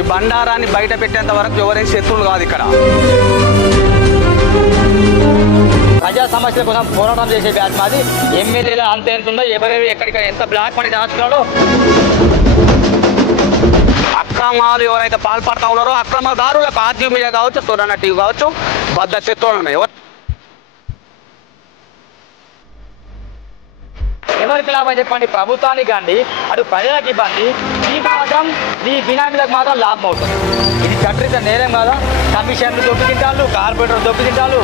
ఈ బండారాన్ని బయట పెట్టేంత వరకు ఎవరైనా శత్రువులు కాదు ఇక్కడ. ప్రజా సమస్యల కోసం పోరాటం చేసే బ్యాచ్ మాది. ఎమ్మెల్యేలు అంత ఎంత ఉందో, ఎవరెవరు ఎక్కడికి ఎంత బ్లాక్ మనీ దాచుకున్నాడో, అక్రమాలు ఎవరైతే పాల్పడతా ఉన్నారో అక్రమదారులకు ఆర్జీ మీడియా కావచ్చు, సురన్న టీవీ కావచ్చు, బద్ద శత్రువులు ఉన్నాయి. ఎవరికి లాభం చెప్పండి? ప్రభుత్వానికి కానీ అటు ప్రజలకు ఇబ్బంది, మీకు మాత్రం ఈ బినామీలకు మాత్రం లాభం అవుతుంది. ఇది చట్టరీత నేరం కదా. కమిషన్లు దొబ్బితింటారు, కార్పొరేటర్లు దొబ్బితింటారు.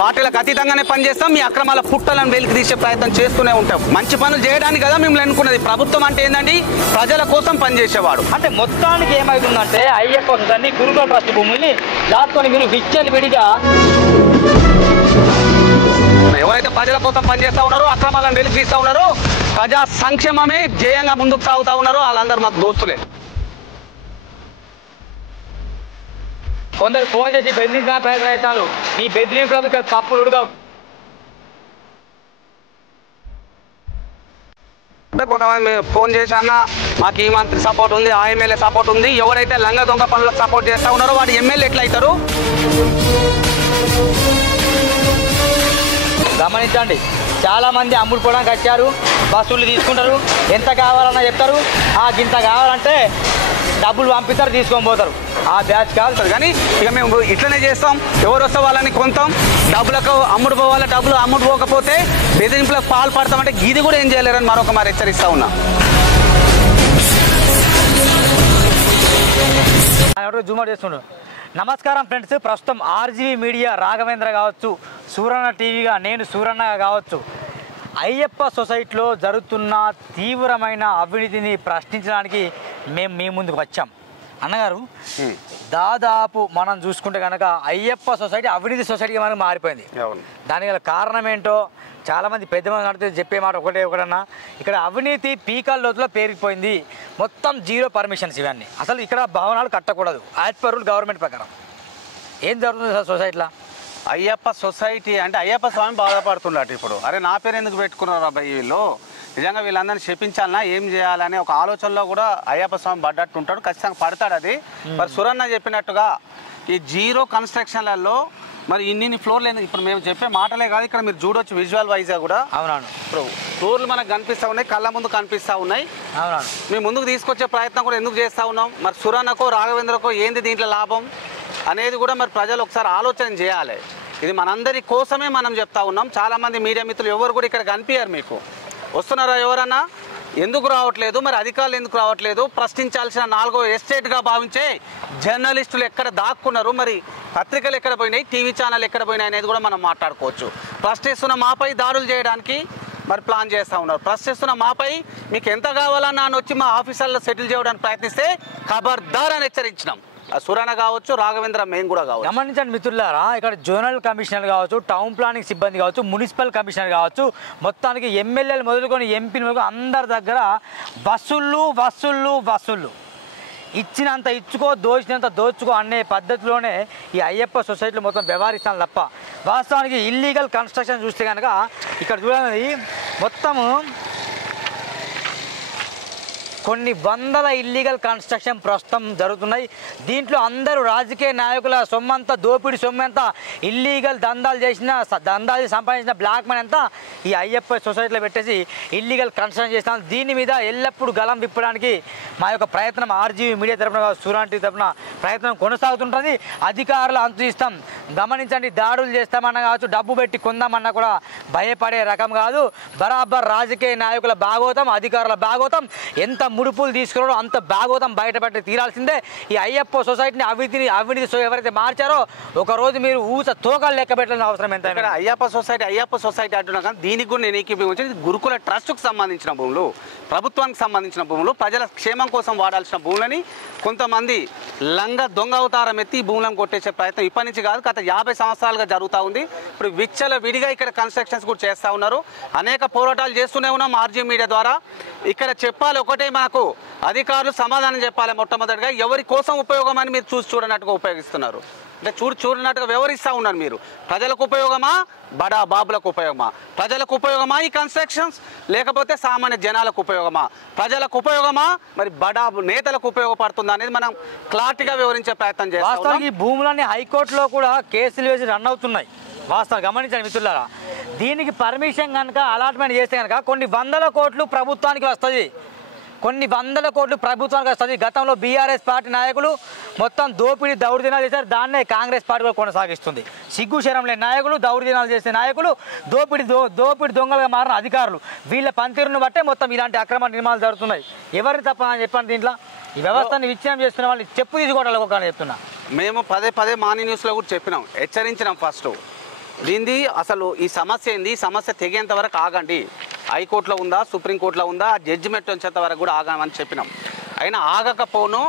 పార్టీలకు అతీతంగానే పనిచేస్తాం. మీ అక్రమాల పుట్టలను వెలికి తీసే ప్రయత్నం చేస్తూనే ఉంటాం. మంచి పనులు చేయడానికి కదా మిమ్మల్ని అనుకున్నది. ప్రభుత్వం అంటే ఏంటండి? ప్రజల కోసం పనిచేసేవాడు. అంటే మొత్తానికి ఏమవుతుందంటే అయ్యప్ప దాన్ని గురుకుల ట్రస్ట్ భూముల్ని దాచుకొని మీరు విచ్చలు విడిగా ఎవరైతే ప్రజల కోసం పనిచేస్తా ఉన్నారో, అక్రమాలను వెలికి తీస్తా ఉన్నారో, ప్రజా సంక్షేమమే ధ్యేయంగా ముందుకు సాగుతా ఉన్నారో వాళ్ళందరూ మాకు దోస్తులే. కొందరు ఫోన్ చేసి బెదిరించిన ప్రయత్నాలు, మీ బెదిరింపులకు తప్పులు ఉడగవు. కొంతమంది ఫోన్ చేశాక మాకు ఈ మంత్రి సపోర్ట్ ఉంది, ఆ ఎమ్మెల్యే సపోర్ట్ ఉంది. ఎవరైతే లంగ దొంగ పనులకు సపోర్ట్ చేస్తా ఉన్నారో వాడు ఎమ్మెల్యే ఎట్లా అవుతారు? గమనించండి, చాలామంది అమ్ముడుకోవడానికి వచ్చారు, బస్సులు తీసుకుంటారు, ఎంత కావాలన్నా చెప్తారు. గింత కావాలంటే డబ్బులు పంపిస్తారు, తీసుకొని పోతారు. ఆ బ్యాచ్ కాదు కానీ ఇక మేము ఇట్లనే చేస్తాం. ఎవరు వస్తే వాళ్ళని కొంటాం, డబ్బులకు అమ్ముడు పోవాలి. డబ్బులు అమ్ముడు పోకపోతే బెదిరింపులకు పాల్పడతామంటే ఇది కూడా ఏం చేయలేరని మరొక మరి హెచ్చరిస్తా ఉన్నా. జూమర్ చేస్తుండ్రు. నమస్కారం ఫ్రెండ్స్, ప్రస్తుతం ఆర్జీవీ మీడియా రాఘవేంద్ర కావచ్చు, సూరన్న టీవీగా నేను సూరన్నగా కావచ్చు, అయ్యప్ప సొసైటీలో జరుగుతున్న తీవ్రమైన అవినీతిని ప్రశ్నించడానికి మేము మీ ముందుకు వచ్చాం. అన్నగారు, దాదాపు మనం చూసుకుంటే కనుక అయ్యప్ప సొసైటీ అవినీతి సొసైటీగా మనకు మారిపోయింది. దానికి గల కారణం ఏంటో చాలామంది పెద్దమంది నడితే చెప్పే మాట ఒకటన్నా, ఇక్కడ అవినీతి పీకల లోతులో పేరుకుపోయింది. మొత్తం జీరో పర్మిషన్స్ ఇవన్నీ. అసలు ఇక్కడ భవనాలు కట్టకూడదు యాజ్ పర్ రూల్ గవర్నమెంట్ ప్రకారం. ఏం జరుగుతుంది సార్ సొసైటీలో? అయ్యప్ప సొసైటీ అంటే అయ్యప్ప స్వామి బాధపడుతున్నాడు ఇప్పుడు. అరే నా పేరు ఎందుకు పెట్టుకున్నారు అబ్బాయి వీళ్ళు, నిజంగా వీళ్ళందరినీ చెప్పించాలన్నా ఏం చేయాలనే ఒక ఆలోచనలో కూడా అయ్యప్ప స్వామి పడ్డట్టు ఉంటాడు. ఖచ్చితంగా పడతాడు. అది మరి సురన్న చెప్పినట్టుగా ఈ జీరో కన్స్ట్రక్షన్లలో మరి ఇన్ని ఫ్లోర్లు ఎందుకు? ఇప్పుడు మేము చెప్పే మాటలే కాదు, ఇక్కడ మీరు చూడొచ్చు విజువల్ వైజ్గా కూడా. అవునవును, ఇప్పుడు ఫ్లోర్లు మనకు కనిపిస్తూ ఉన్నాయి, కళ్ళ ముందు కనిపిస్తూ ఉన్నాయి. అవునవును, మేము ముందుకు తీసుకొచ్చే ప్రయత్నం కూడా ఎందుకు చేస్తూ ఉన్నాం? మరి సురన్నకో రాఘవేంద్రకో ఏంది దీంట్లో లాభం అనేది కూడా మరి ప్రజలు ఒకసారి ఆలోచన చేయాలి. ఇది మనందరి కోసమే మనం చెప్తా ఉన్నాం. చాలామంది మీడియా మిత్రులు ఎవరు కూడా ఇక్కడ కనిపించారు. మీకు వస్తున్నారా ఎవరన్నా? ఎందుకు రావట్లేదు? మరి అధికారులు ఎందుకు రావట్లేదు? ప్రశ్నించాల్సిన 4వ ఎస్టేట్గా భావించే జర్నలిస్టులు ఎక్కడ దాక్కున్నారు? మరి పత్రికలు ఎక్కడ పోయినాయి? టీవీ ఛానల్ ఎక్కడ పోయినాయి అనేది కూడా మనం మాట్లాడుకోవచ్చు. ప్రశ్నిస్తున్న మాపై దాడులు చేయడానికి మరి ప్లాన్ చేస్తూ ఉన్నారు. ప్రశ్నిస్తున్న మాపై మీకు ఎంత కావాలన్నా అని వచ్చి మా ఆఫీసర్లో సెటిల్ చేయడానికి ప్రయత్నిస్తే ఖబర్దార్ అని హెచ్చరించినాం. సురన్న కావచ్చు, రాఘవేంద్ర మేము కూడా కావచ్చు. గమనించండి మిత్రులారా, ఇక్కడ జోనల్ కమిషనర్ కావచ్చు, టౌన్ ప్లానింగ్ సిబ్బంది కావచ్చు, మున్సిపల్ కమిషనర్ కావచ్చు, మొత్తానికి ఎమ్మెల్యేలు మొదలుకొని ఎంపీలు మొదలుకొని అందరి దగ్గర వసూళ్ళు ఇచ్చినంత ఇచ్చుకో, దోచినంత దోచుకో అనే పద్ధతిలోనే ఈ అయ్యప్ప సొసైటీలో మొత్తం వ్యవహరిస్తాను తప్ప వాస్తవానికి ఇల్లీగల్ కన్స్ట్రక్షన్ చూస్తే కనుక ఇక్కడ చూడండి, మొత్తము కొన్ని వందల ఇల్లీగల్ కన్స్ట్రక్షన్ ప్రస్తుతం జరుగుతున్నాయి. దీంట్లో అందరూ రాజకీయ నాయకుల సొమ్మంతా, దోపిడీ సొమ్మంతా, ఇల్లీగల్ దందాలు సంపాదించిన బ్లాక్ మనీ అంతా ఈ అయ్యప్ప సొసైటీలో పెట్టేసి ఇల్లీగల్ కన్స్ట్రక్షన్ చేస్తాం. దీని మీద ఎల్లప్పుడూ గలం విప్పడానికి మా యొక్క ప్రయత్నం ఆర్జీవీ మీడియా తరఫున, సూరన్న టీవీ తరఫున ప్రయత్నం కొనసాగుతుంటుంది. అధికారులు అంతు ఇస్తాం. గమనించండి, దాడులు చేస్తామన్నా కావచ్చు, డబ్బు పెట్టి కొందామన్నా కూడా భయపడే రకం కాదు. బరాబర్ రాజకీయ నాయకుల భాగోతం, అధికారుల భాగోతం, ఎంత ముడుపులు తీసుకున్నాడో అంత భాగోతం బయటపడి తీరాల్సిందే. ఈ అయ్యప్ప సొసైటీని అవినీతి ఎవరైతే మార్చారో ఒకరోజు మీరు తోకలు లెక్క పెట్టాల్సిన అవసరం ఎంత? ఇక్కడ అయ్యప్ప సొసైటీ అంటున్నా కానీ దీనికి కూడా నేను ఏకీభవించి గురుకుల ట్రస్ట్కు సంబంధించిన భూములు, ప్రభుత్వానికి సంబంధించిన భూములు, ప్రజల క్షేమం కోసం వాడాల్సిన భూములని కొంతమంది లంగ దొంగ అవతారం ఎత్తి ఈ భూములను కొట్టేసే ప్రయత్నం ఇప్పటి నుంచి కాదు, గత 50 సంవత్సరాలుగా జరుగుతూ ఉంది. ఇప్పుడు విచ్చల విడిగా ఇక్కడ కన్స్ట్రక్షన్స్ కూడా చేస్తూ ఉన్నారు. అనేక పోరాటాలు చేస్తూనే ఉన్నాం ఆర్జీవీ మీడియా ద్వారా. ఇక్కడ చెప్పాలి ఒకటే, మనకు అధికారులు సమాధానం చెప్పాలి. మొట్టమొదటిగా ఎవరి కోసం ఉపయోగం అని మీరు చూడనట్టుగా ఉపయోగిస్తున్నారు. అంటే చూడనట్టుగా వ్యవహరిస్తూ ఉన్నారు మీరు. ప్రజలకు ఉపయోగమా, బడా బాబులకు ఉపయోగమా? ప్రజలకు ఉపయోగమా ఈ కన్స్ట్రక్షన్స్, లేకపోతే సామాన్య జనాలకు ఉపయోగమా? ప్రజలకు ఉపయోగమా, మరి బడా నేతలకు ఉపయోగపడుతుందా అనేది మనం క్లారిటీగా వివరించే ప్రయత్నం చేస్తాం. ఈ భూములన్నీ హైకోర్టులో కూడా కేసులు వేసి రన్ అవుతున్నాయి. వాస్తవం గమనించండి మిత్రులారా. దీనికి పర్మిషన్ కనుక అలాట్మెంట్ చేస్తే కనుక కొన్ని వందల కోట్లు ప్రభుత్వానికి వస్తుంది. గతంలో బీఆర్ఎస్ పార్టీ నాయకులు మొత్తం దోపిడీ దౌర్జన్యాలు చేశారు. దాన్నే కాంగ్రెస్ పార్టీ కూడా కొనసాగిస్తుంది. సిగ్గు శరం లేని నాయకులు, దౌర్జన్యాలు చేసే నాయకులు, దోపిడీ దొంగలుగా మారిన అధికారులు, వీళ్ళ పనితీరును బట్టే మొత్తం ఇలాంటి అక్రమ నిర్మాణాలు జరుగుతున్నాయి. ఎవరిని తప్ప అని చెప్పండి. దీంట్లో ఈ వ్యవస్థను విచ్ఛిన్నం చేస్తున్న వాళ్ళని చెప్పు తీసుకోవడాలి ఒక చెప్తున్నా. మేము పదే మార్నింగ్ న్యూస్లో కూడా చెప్పినాం, హెచ్చరించినాం. ఫస్ట్ దీనిది అసలు ఈ సమస్య ఏంది, ఈ సమస్య తెగేంత వరకు ఆగండి. హైకోర్టులో ఉందా, సుప్రీంకోర్టులో ఉందా, జడ్జిమెంట్ వచ్చేంత వరకు కూడా ఆగామని చెప్పినాం. అయినా ఆగకపోను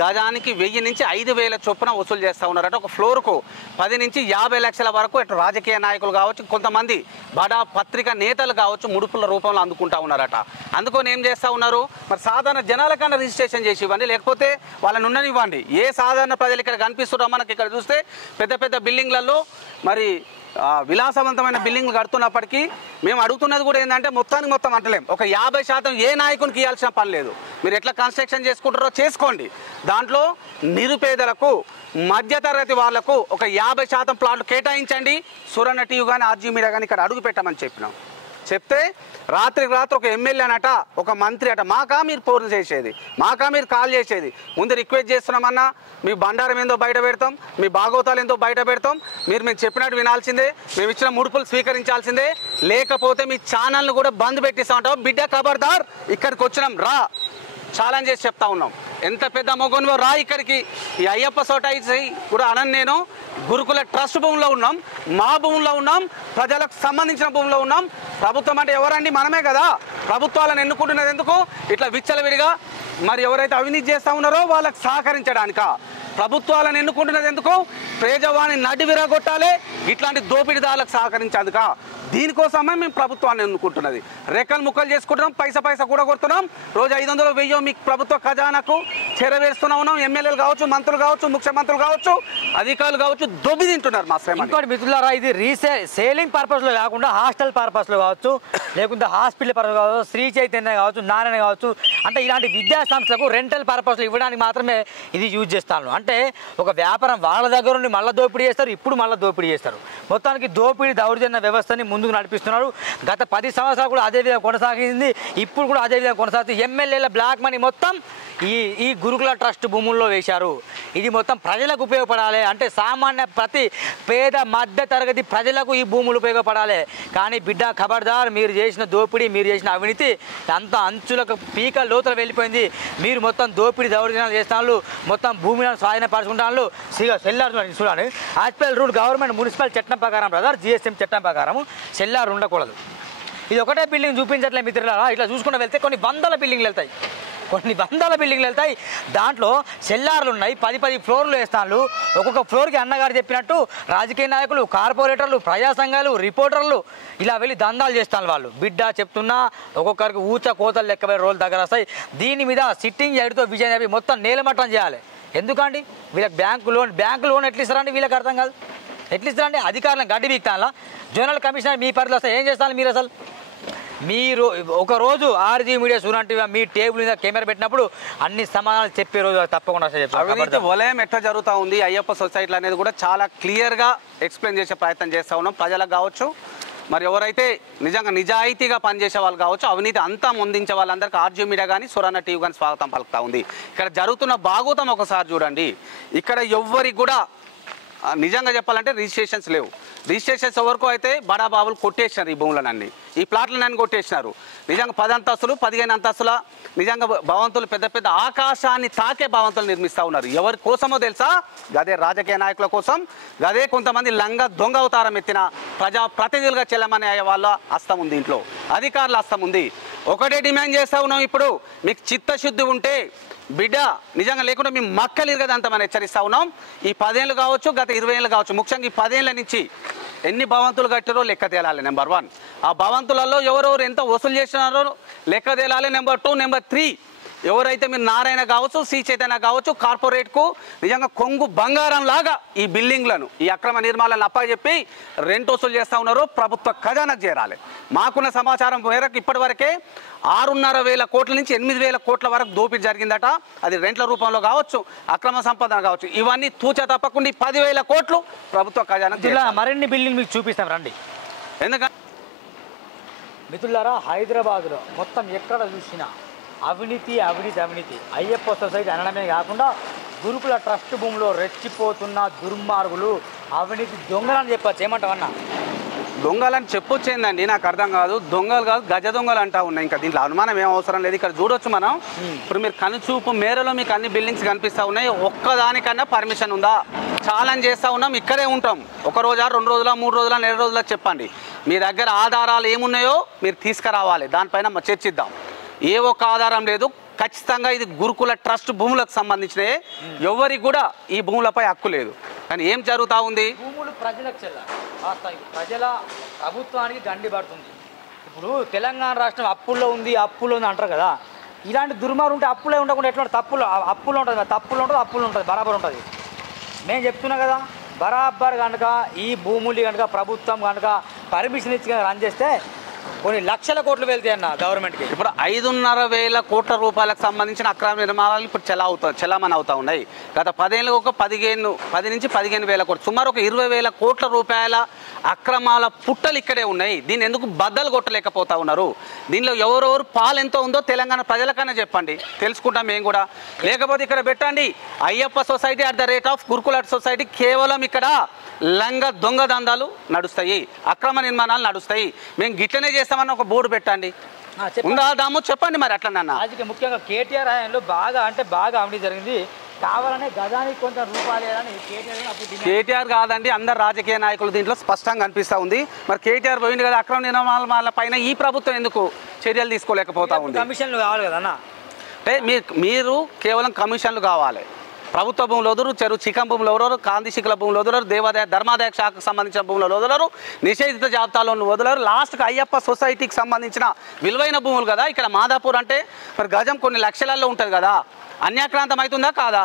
గజానికి 1000 నుంచి 5000 చొప్పున వసూలు చేస్తూ ఉన్నారట. ఒక ఫ్లోర్కు 10 నుంచి 50 లక్షల వరకు ఇటు రాజకీయ నాయకులు కావచ్చు, కొంతమంది బడా పత్రికా నేతలు కావచ్చు, ముడుపుల రూపంలో అందుకుంటా ఉన్నారట. అందుకొని ఏం చేస్తూ ఉన్నారు, మరి సాధారణ జనాలకన్నా రిజిస్ట్రేషన్ చేసి ఇవ్వండి, లేకపోతే వాళ్ళని ఉండనివ్వండి. ఏ సాధారణ ప్రజలు ఇక్కడ కనిపిస్తున్నారో మనకి ఇక్కడ చూస్తే పెద్ద పెద్ద బిల్డింగ్లలో మరి విలాసవంతమైన బిల్డింగ్లు కడుతున్నప్పటికీ మేము అడుగుతున్నది కూడా ఏంటంటే మొత్తానికి మొత్తం అంటలేం. ఒక 50% ఏ నాయకునికి ఇవ్వాల్సిన పని లేదు. మీరు ఎట్లా కన్స్ట్రక్షన్ చేసుకుంటారో చేసుకోండి. దాంట్లో నిరుపేదలకు, మధ్యతరగతి వాళ్లకు ఒక 50% ప్లాట్లు కేటాయించండి. సురన్న టీవీ కానీ ఆర్జీ మీడియా కానీ ఇక్కడ అడుగు పెట్టమని చెప్పినాం. చెప్తే రాత్రికి రాత్రి ఒక ఎమ్మెల్యే అనట, ఒక మంత్రి అట, మాకా మీరు ఫోన్ చేసేది, మాకా మీరు కాల్ చేసేది, ముందు రిక్వెస్ట్ చేస్తున్నామన్నా మీ బండారం ఏందో బయట పెడతాం, మీ భాగవతాలు ఏందో బయట పెడతాం, మేము చెప్పినట్టు వినాల్సిందే, మేము ఇచ్చిన ముడుపులు స్వీకరించాల్సిందే, లేకపోతే మీ ఛానల్ను కూడా బంద్ పెట్టిస్తామంటాం. బిడ్డ ఖబర్దార్, ఇక్కడికి వచ్చినాం రా, ఛాలెంజ్ చేసి చెప్తా ఉన్నాం. ఎంత పెద్ద మొగనువో రా ఇక్కడికి. ఈ అయ్యప్ప సొసైటీ కూడా అనని నేను గురుకుల ట్రస్ట్ భూమిలో ఉన్నాం, మా భూమిలో ఉన్నాం, ప్రజలకు సంబంధించిన భూమిలో ఉన్నాం. ప్రభుత్వం అంటే ఎవరండి? మనమే కదా. ప్రభుత్వాలను ఎన్నుకుంటున్నది ఎందుకు? ఇట్లా విచ్చలవిడిగా మరి ఎవరైతే అవినీతి చేస్తూ ఉన్నారో వాళ్ళకి సహకరించడానిక. ప్రభుత్వాలను ఎన్నుకుంటున్నది ఎందుకు? పేదవాణి నడి విరగొట్టాలి, ఇట్లాంటి దోపిడీదారులకు సహకరించేందుక. దీనికోసమే మేము ప్రభుత్వాన్ని ఎన్నుకుంటున్నది. రెక్కలు ముక్కలు చేసుకుంటున్నాం, పైసా కూడా కొడుతున్నాం. రోజు 500 1000 మీకు ప్రభుత్వ ఖజానాకు చేరవేస్తున్నా ఉన్నాం. ఎమ్మెల్యేలు కావచ్చు, మంత్రులు కావచ్చు, ముఖ్యమంత్రులు కావచ్చు, అధికారులు కావచ్చు, దొబ్బి తింటున్నారు మా శ్రమ. ఇంకోటి మిత్రులారా, ఇది సేలింగ్ పర్పస్లో కాకుండా హాస్టల్ పర్పస్లో కావచ్చు, లేకుంటే హాస్పిటల్ పర్పస్ కావచ్చు, శ్రీ చైతన్య కావచ్చు, నారాయణ కావచ్చు, అంటే ఇలాంటి విద్యా సంస్థలకు రెంటల్ పర్పస్లో ఇవ్వడానికి మాత్రమే ఇది యూజ్ చేస్తాను. అంటే ఒక వ్యాపారం వాళ్ళ దగ్గర నుండి మళ్ళీ దోపిడీ చేస్తారు, ఇప్పుడు మళ్ళీ దోపిడీ చేస్తారు. మొత్తానికి దోపిడీ దౌర్జన్య వ్యవస్థని ముందుకు నడిపిస్తున్నారు. గత 10 సంవత్సరాలు కూడా అదే విధంగా కొనసాగింది, ఇప్పుడు కూడా అదే విధంగా కొనసాగుతుంది. ఎమ్మెల్యేల బ్లాక్ మనీ మొత్తం ఈ గురుకుల ట్రస్ట్ భూముల్లో వేశారు. ఇది మొత్తం ప్రజలకు ఉపయోగపడాలి, అంటే సామాన్య ప్రతి పేద మధ్య తరగతి ప్రజలకు ఈ భూములు ఉపయోగపడాలి. కానీ బిడ్డ ఖబర్దార్, మీరు చేసిన దోపిడీ, మీరు చేసిన అవినీతి అంత అంచులకు పీక లోతులు వెళ్ళిపోయింది. మీరు మొత్తం దోపిడీ దౌర్జన్యాలు చేస్తున్నారు, మొత్తం భూమిని స్వాధీనపరుచుకుంటున్నారు. సెల్లార్ చూడండి, యాజ్ రూల్ గవర్నమెంట్ మున్సిపల్ చట్టం ప్రకారం బ్రదర్, జిఎస్ఎం చట్టం ప్రకారం సెల్లార్ ఉండకూడదు. ఇది ఒకటే బిల్డింగ్ చూపించట్లే మిత్రులారా. ఇట్లా చూసుకుంటూ వెళ్తే కొన్ని వందల బిల్డింగ్లు వెళ్తాయి. దాంట్లో సెల్లార్లు ఉన్నాయి, 10 ఫ్లోర్లు వేస్తాను. ఒక్కొక్క ఫ్లోర్కి అన్నగారు చెప్పినట్టు రాజకీయ నాయకులు, కార్పొరేటర్లు, ప్రజా సంఘాలు, రిపోర్టర్లు ఇలా వెళ్ళి దందాలు చేస్తాను వాళ్ళు. బిడ్డ చెప్తున్నా, ఒక్కొక్కరికి ఊచ కోతలు లెక్క రోజులు దగ్గర వస్తాయి. దీని మీద సిట్టింగ్ జడ్జితో విజయ్ నబి మొత్తం నేలమట్టం చేయాలి. ఎందుకండి వీళ్ళకి బ్యాంకు లోన్ ఎట్లా ఇస్తారండి? వీళ్ళకి అర్థం కాదు. ఎట్లా ఇస్తారంటే అధికారులను గడ్డి బీక్తాలా? జోనల్ కమిషనర్ మీ పరిధిలో వస్తే ఏం చేస్తాను మీరు? అసలు మీరు ఒకరోజు ఆర్జీ మీడియా చూడండి, మీ టేబుల్ మీద కెమెరా పెట్టినప్పుడు అన్ని సమాధానాలు చెప్పే రోజు తప్పకుండా అవినీతి వలయం ఎట్లా జరుగుతూ ఉంది అయ్యప్ప సొసైటీలు అనేది కూడా చాలా క్లియర్గా ఎక్స్ప్లెయిన్ చేసే ప్రయత్నం చేస్తూ ఉన్నాం. ప్రజలకు కావచ్చు, మరి ఎవరైతే నిజంగా నిజాయితీగా పనిచేసే వాళ్ళు కావచ్చు, అవినీతి అంతా ముందించే వాళ్ళందరికీ ఆర్జీ మీడియా కానీ, సురన్న టీవీ కానీ స్వాగతం పలుకుతూ ఉంది. ఇక్కడ జరుగుతున్న భాగోతం ఒకసారి చూడండి. ఇక్కడ ఎవ్వరికి కూడా నిజంగా చెప్పాలంటే రిజిస్ట్రేషన్స్ లేవు. రిజిస్ట్రేషన్స్ ఎవరికో అయితే బడా బాబులు కొట్టేసినారు. ఈ భూములనన్నీ, ఈ ప్లాట్లన్నీ కొట్టేసినారు. నిజంగా 10 అంతస్తులు 15 అంతస్తుల నిజంగా భవంతులు, పెద్ద పెద్ద ఆకాశాన్ని తాకే భవంతులు నిర్మిస్తూ ఉన్నారు. ఎవరి కోసమో తెలుసా? గదే రాజకీయ నాయకుల కోసం, గదే కొంతమంది లంగ దొంగ అవతారం ఎత్తిన ప్రజా ప్రతినిధులుగా చెల్లమని వాళ్ళ హస్తం ఉంది, ఇంట్లో అధికారుల హస్తం ఉంది. ఒకటే డిమాండ్ చేస్తూ ఉన్నాం. ఇప్పుడు మీకు చిత్తశుద్ధి ఉంటే బిడ్డ నిజంగా లేకుండా మేము మక్కలు ఇరగదంతమని హెచ్చరిస్తూ ఉన్నాం. ఈ 10 ఏళ్ళు కావచ్చు, గత 20 ఏళ్ళు కావచ్చు, ముఖ్యంగా ఈ 10 ఏళ్ళ నుంచి ఎన్ని భవంతులు కట్టారో లెక్క తేలాలి. నెంబర్ 1, ఆ భవంతులలో ఎవరెవరు ఎంత వసూలు చేసినారో లెక్క తేలాలి. నెంబర్ 2, నెంబర్ 3, ఎవరైతే మీరు నారాయణ కావచ్చు, శ్రీ చైతన్య కావచ్చు, కార్పొరేట్కు నిజంగా కొంగు బంగారం లాగా ఈ బిల్డింగ్లను ఈ అక్రమ నిర్మాణాలను అప్పచెప్పి రెంట్ వసూలు చేస్తూ ఉన్నారు, ప్రభుత్వ ఖజానాకు చేరాలి. మాకున్న సమాచారం మేరకు ఇప్పటివరకే 6,500 కోట్ల నుంచి 8,000 కోట్ల వరకు దోపిడీ జరిగిందట. అది రెంట్ల రూపంలో కావచ్చు, అక్రమ సంపాదన కావచ్చు. ఇవన్నీ తూచా తప్పకుండా 10,000 కోట్లు ప్రభుత్వ ఖజానాకు చేరాలి. మరిన్ని బిల్డింగ్ మీకు చూపిస్తాం రండి. ఎందుకంటే మిత్రులారా, హైదరాబాద్లో మొత్తం ఎక్కడ చూసినా అవినీతి అవినీతి అవినీతి. అయ్యప్ప సొసైటీ అనడమే కాకుండా గురుకుల ట్రస్ట్ భూమిలో రెచ్చిపోతున్న దుర్మార్గులు, అవినీతి దొంగలని చెప్పచ్చు. ఏమంటావన్నా? దొంగలని చెప్పొచ్చేందండి, నాకు అర్థం కాదు. దొంగలు కాదు, గజ దొంగలు అంటా ఉన్నాయి. ఇంకా దీంట్లో అనుమానం ఏం అవసరం లేదు. ఇక్కడ చూడొచ్చు మనం. ఇప్పుడు మీరు కనుచూపు మేరలో మీకు అన్ని బిల్డింగ్స్ కనిపిస్తూ ఉన్నాయి. ఒక్కదానికన్నా పర్మిషన్ ఉందా? ఛాలెంజ్ చేస్తూ ఉన్నాం. ఇక్కడే ఉంటాం. 1 రోజా, 2 రోజుల, 3 రోజుల, 4 రోజుల చెప్పండి. మీ దగ్గర ఆధారాలు ఏమున్నాయో మీరు తీసుకురావాలి. దానిపైన చర్చిద్దాం. ఏ ఒక్క ఆధారం లేదు. ఖచ్చితంగా ఇది గురుకుల ట్రస్ట్ భూములకు సంబంధించినవి. ఎవరికి కూడా ఈ భూములపై హక్కు లేదు. కానీ ఏం జరుగుతూ ఉంది? భూములు ప్రజలకు చెల్లాలి. ప్రజల ప్రభుత్వానికి గండి పడుతుంది. ఇప్పుడు తెలంగాణ రాష్ట్రం అప్పుల్లో ఉంది అంటారు కదా. ఇలాంటి దుర్మార్గం ఉంటే అప్పులే ఉండకుండా ఎట్లా అప్పులు ఉంటుంది, అప్పులు ఉంటుంది, బరాబర్ ఉంటుంది. నేను చెప్తున్నా కదా, బరాబర్ కనుక ఈ భూములు కనుక ప్రభుత్వం కనుక పర్మిషన్ ఇచ్చి కనుక రన్ చేస్తే కొన్ని లక్షల కోట్లు వెళ్తాయి అన్న గవర్నమెంట్కి. ఇప్పుడు 5,500 కోట్ల రూపాయలకు సంబంధించిన అక్రమ నిర్మాణాలు ఇప్పుడు చలామణి అవుతా ఉన్నాయి. గత 10 ఏళ్ళకు ఒక 10 నుంచి 15,000 కోట్లు, సుమారు ఒక 20,000 కోట్ల రూపాయల అక్రమాల పుట్టలు ఇక్కడే ఉన్నాయి. దీన్ని ఎందుకు బద్దలు కొట్టలేకపోతా ఉన్నారు? దీనిలో ఎవరెవరు పాలు ఎంతో ఉందో తెలంగాణ ప్రజలకన్నా చెప్పండి, తెలుసుకుంటాం మేము కూడా. లేకపోతే ఇక్కడ పెట్టండి Ayyappa society at the rate of గురుకుల సొసైటీ. కేవలం ఇక్కడ లంగ దొంగ దందాలు నడుస్తాయి, అక్రమ నిర్మాణాలు నడుస్తాయి. మేము గిట్లనే చేస్తామని ఒక బోర్డు పెట్టండి. ఉందాము చెప్పండి మరి అట్లనన్నా. రాజకీయ ముఖ్యంగా కేటీఆర్ హయాంలో బాగా అవినీతి జరిగింది. కావాలనే గదానికి కొంత రూపాయలు కేటీఆర్ కాదండి, అందరు రాజకీయ నాయకులు దీంట్లో స్పష్టంగా కనిపిస్తూ ఉంది. మరి కేటీఆర్ పోయింది కదా, అక్రమ నిర్మాణాల పైన ఈ ప్రభుత్వం ఎందుకు చర్యలు తీసుకోలేకపోతా ఉంది? కమిషన్లు కావాలి కదన్నా. అంటే మీరు కేవలం కమిషన్లు కావాలి. ప్రభుత్వ భూములు వదలరు, చెరువు చికం భూములు వదలరు, కాంతి శిఖల భూములు వదలరు, దేవాదాయ ధర్మాదాయ శాఖకు సంబంధించిన భూములు వదలరు, నిషేధిత జాబితాలో వదలరు. లాస్ట్కి అయ్యప్ప సొసైటీకి సంబంధించిన విలువైన భూములు కదా. ఇక్కడ మాదాపూర్ అంటే మరి గజం కొన్ని లక్షలలో ఉంటుంది కదా, అన్యాక్రాంతం అవుతుందా కాదా?